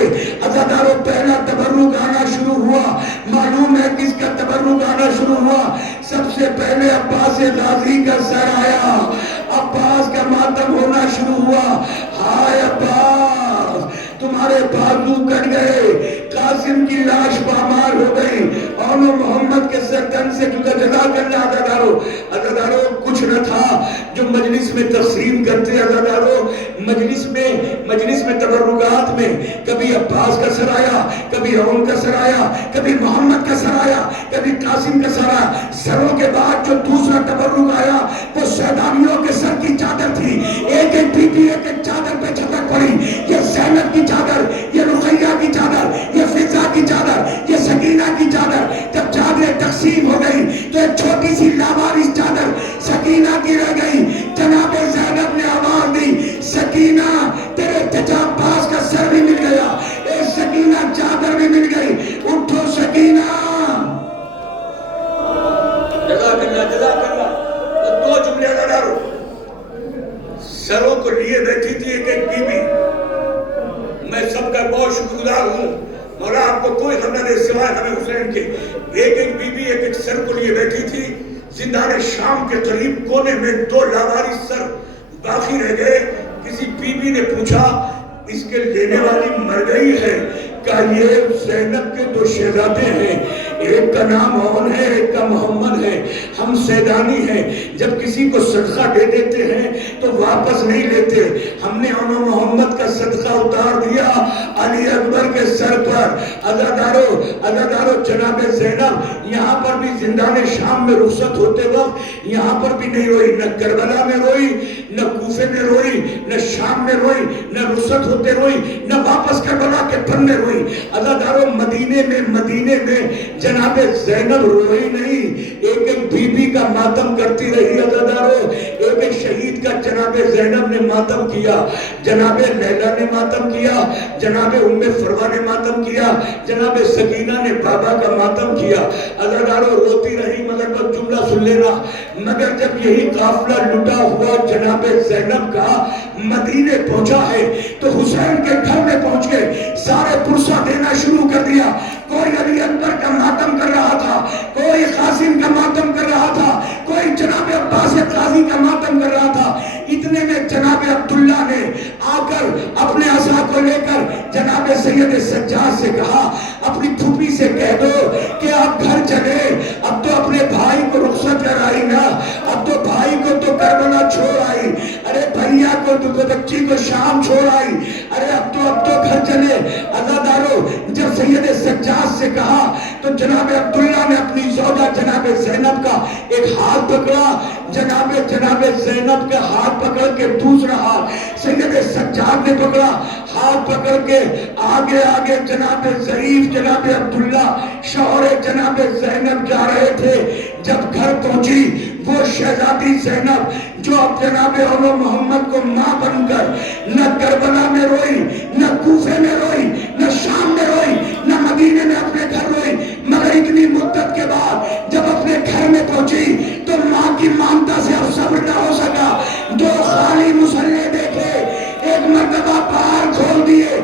عزادارو پہلا تبرک آنا شروع ہوا، معلوم ہے کس کا تبرک آنا شروع ہوا؟ سب سے پہلے عباس غازی کا سر آیا، عباس کا ماتم ہونا شروع ہوا۔ ہائے عباس تم ہمارے بازو کٹ گئے، قاسم کی لاش پامال ہو گئی، اور محمد کے سردن سے جدا کرنا عزادارو کچھ نہ تھا جو مجلس میں تقسیم کرتے عزادارو، مجلس میں تبرکات میں کبھی عباس کا سر آیا، کبھی عون کا سر آیا، کبھی محمد کا سر آیا، کبھی قاسم کا سر آیا، سروں کے بعد جو دوسرا تبرک آیا وہ سیدانیوں کے سر کی چادر تھی، ایک ایک بی بی ایک ایک چادر پہ چھتک پڑی، یہ زینب کی چادر، یہ رقیہ کی چادر، یہ فضا کی چادر، یہ سکینہ کی چادر، جب چادریں تقسیم ہو گئی تو ایک چھوٹی سی لاوارث چادر سکینہ کی رہ گئی، جناب زینب نے آواز دی، سکینہ تیرے چچا عباس کا سر بھی مل گیا، ایک سکینہ چادر بھی مل گئی، اٹھو سکینہ۔ جزاک اللہ دو جملے ادا کرو۔ سروں کو لیے بیٹھی تھی ایک ایک بی بی، میں سب کا بہت شکر گزار ہوں، مولا آپ کو کوئی خبر دے سوائے ہمیں حسین کے، ایک ایک بی بی ایک ایک سر کو لیے بیٹھی تھی، زندان شام کے قریب کونے میں دو لاوارث سر باقی رہ گئے، کسی بی بی نے پوچھا اس کے لینے والی مر گئی ہے، کہا یہ زینب کے دو شہزادے ہیں، ایک کا نام عون ہے ایک کا محمد ہے، ہم سیدانی ہیں، جب کسی کو صدقہ دے دیتے ہیں تو واپس نہیں لیتے، ہم نے عون و محمد کا صدقہ اتار دیا علی اکبر کے سر پر۔ عزادارو جناب زینب یہاں پر بھی زندان شام میں رخصت ہوتے وقت یہاں پر بھی نہیں روئی، نہ کربلا میں روئی، نہ کوفے میں روئی، نہ شام میں روئی، نہ رخصت ہوتے روئی، نہ واپس کربلا کے پھن میں روئی۔ عزادارو مدینے میں جناب زینب روئی نہیں، ایک ایک بی بی کا ماتم کرتی رہی عزادارو، ایک ایک شہید کا جناب زینب نے ماتم کیا، جناب لیلا نے ماتم کیا، جناب ام فروہ نے ماتم کیا، جناب سکینہ نے بابا کا ماتم کیا۔ عزادارو روتی رہی مگر بس جملہ سن لینا، مگر جب یہی قافلہ لٹا ہوا جناب زینب کا مدینے پہنچا ہے تو حسین کے گھر میں پہنچ کے سارے پرسہ دینا شروع کر دیا، کوئی علی اکبر کا ماتم کر رہا تھا، کوئی قاسم کا ماتم کر رہا تھا، کوئی جناب عباس قاضی کا ماتم کر رہا تھا، اتنے میں جناب عبداللہ نے آ کر اپنے عصا کو لے کر جناب سید سجاد سے کہا اپنی پھوپھی سے کہہ دو کہ آپ گھر چلے، اب تو اپنے بھائی کو رخصت کر آئی نا، اب تو بھائی کو تو کربلا چھوڑ آئی، ارے بھائیا کو تو بچی کو شام چھوڑ آئی، ارے اب تو گھر چلے۔ عزادارو جب سید سجاد سے کہا تو جناب عبداللہ نے اپنی زوجہ جناب زینب کا ایک ہاتھ پکڑا، جناب زینب کا ہاتھ پکڑ کے دوسرا ہاتھ سید سجاد نے پکڑا، ہاتھ پکڑ کے آگے جناب ظریف جناب عبداللہ شوہر جناب زینب جا رہے تھے، جب گھر پہنچی وہ شہزادی زینب جو اب جناب عون محمد کو ماں بن کر نہ کربلا میں روئی، نہ کوفے میں روئی، نہ شام میں روئی، نہ مدینے میں اپنے گھر روئی، مگر اتنی مدت کے بعد جب اپنے گھر میں پہنچی تو ماں کی مامتا سے اب صبر نہ ہو سکا، دو خالی مصلے دیکھے، ایک مرتبہ پار کھول دیے،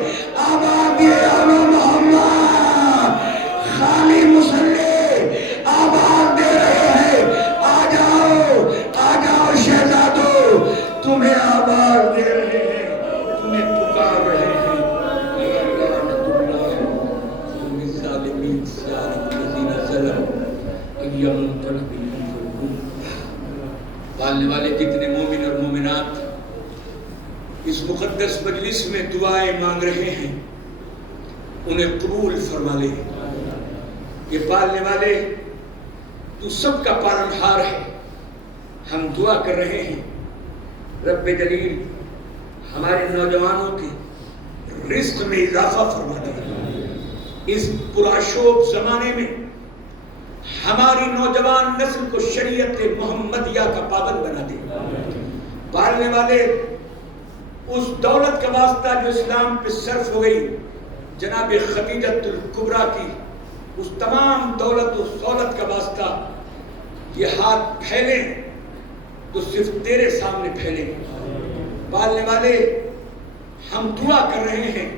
آواز دیے عون محمد، خالی مصلے آواز دے رہے ہیں، آ جاؤ شہزادو، تمہیں آواز دے رہے ہیں، تمہیں پکار رہے ہیں۔ پالنے والے جتنے مومن اور مومنات اس مقدس مجلس میں دعائیں مانگ رہے ہیں انہیں قبول فرما لے، یہ پالنے والے تو سب کا پالنہار ہے، ہم دعا کر رہے ہیں رب جلیل ہمارے نوجوانوں کے رزق میں اضافہ فرما دے، اس پرآشوب زمانے میں ہماری نوجوان نسل کو شریعت محمدیہ کا پابند بنا دے، پالنے والے اس دولت کا واسطہ جو اسلام پہ صرف ہو گئی جناب خدیجۃ الکبریٰ کی، اس تمام دولت و سولت کا واسطہ یہ ہاتھ پھیلیں تو صرف تیرے سامنے پھیلیں۔ پالنے والے ہم دعا کر رہے ہیں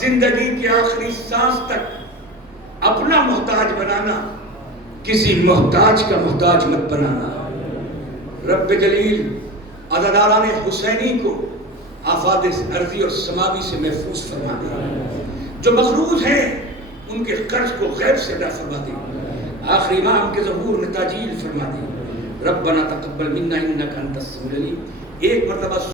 زندگی کے آخری سانس تک اپنا محتاج بنانا، کسی محتاج کا محتاج مت بنانا۔ رب جلیل عزاداران حسینی کو آفات ارضی اور سماوی سے محفوظ فرما دے، جو مقروض ہیں ان کے قرض کو غیب سے ادا فرما دے، آخری امام کے ظہور میں تاجیل فرما دے۔ ربنا تقبل منا انک انت السمیع العلیم۔ ایک مرتبہ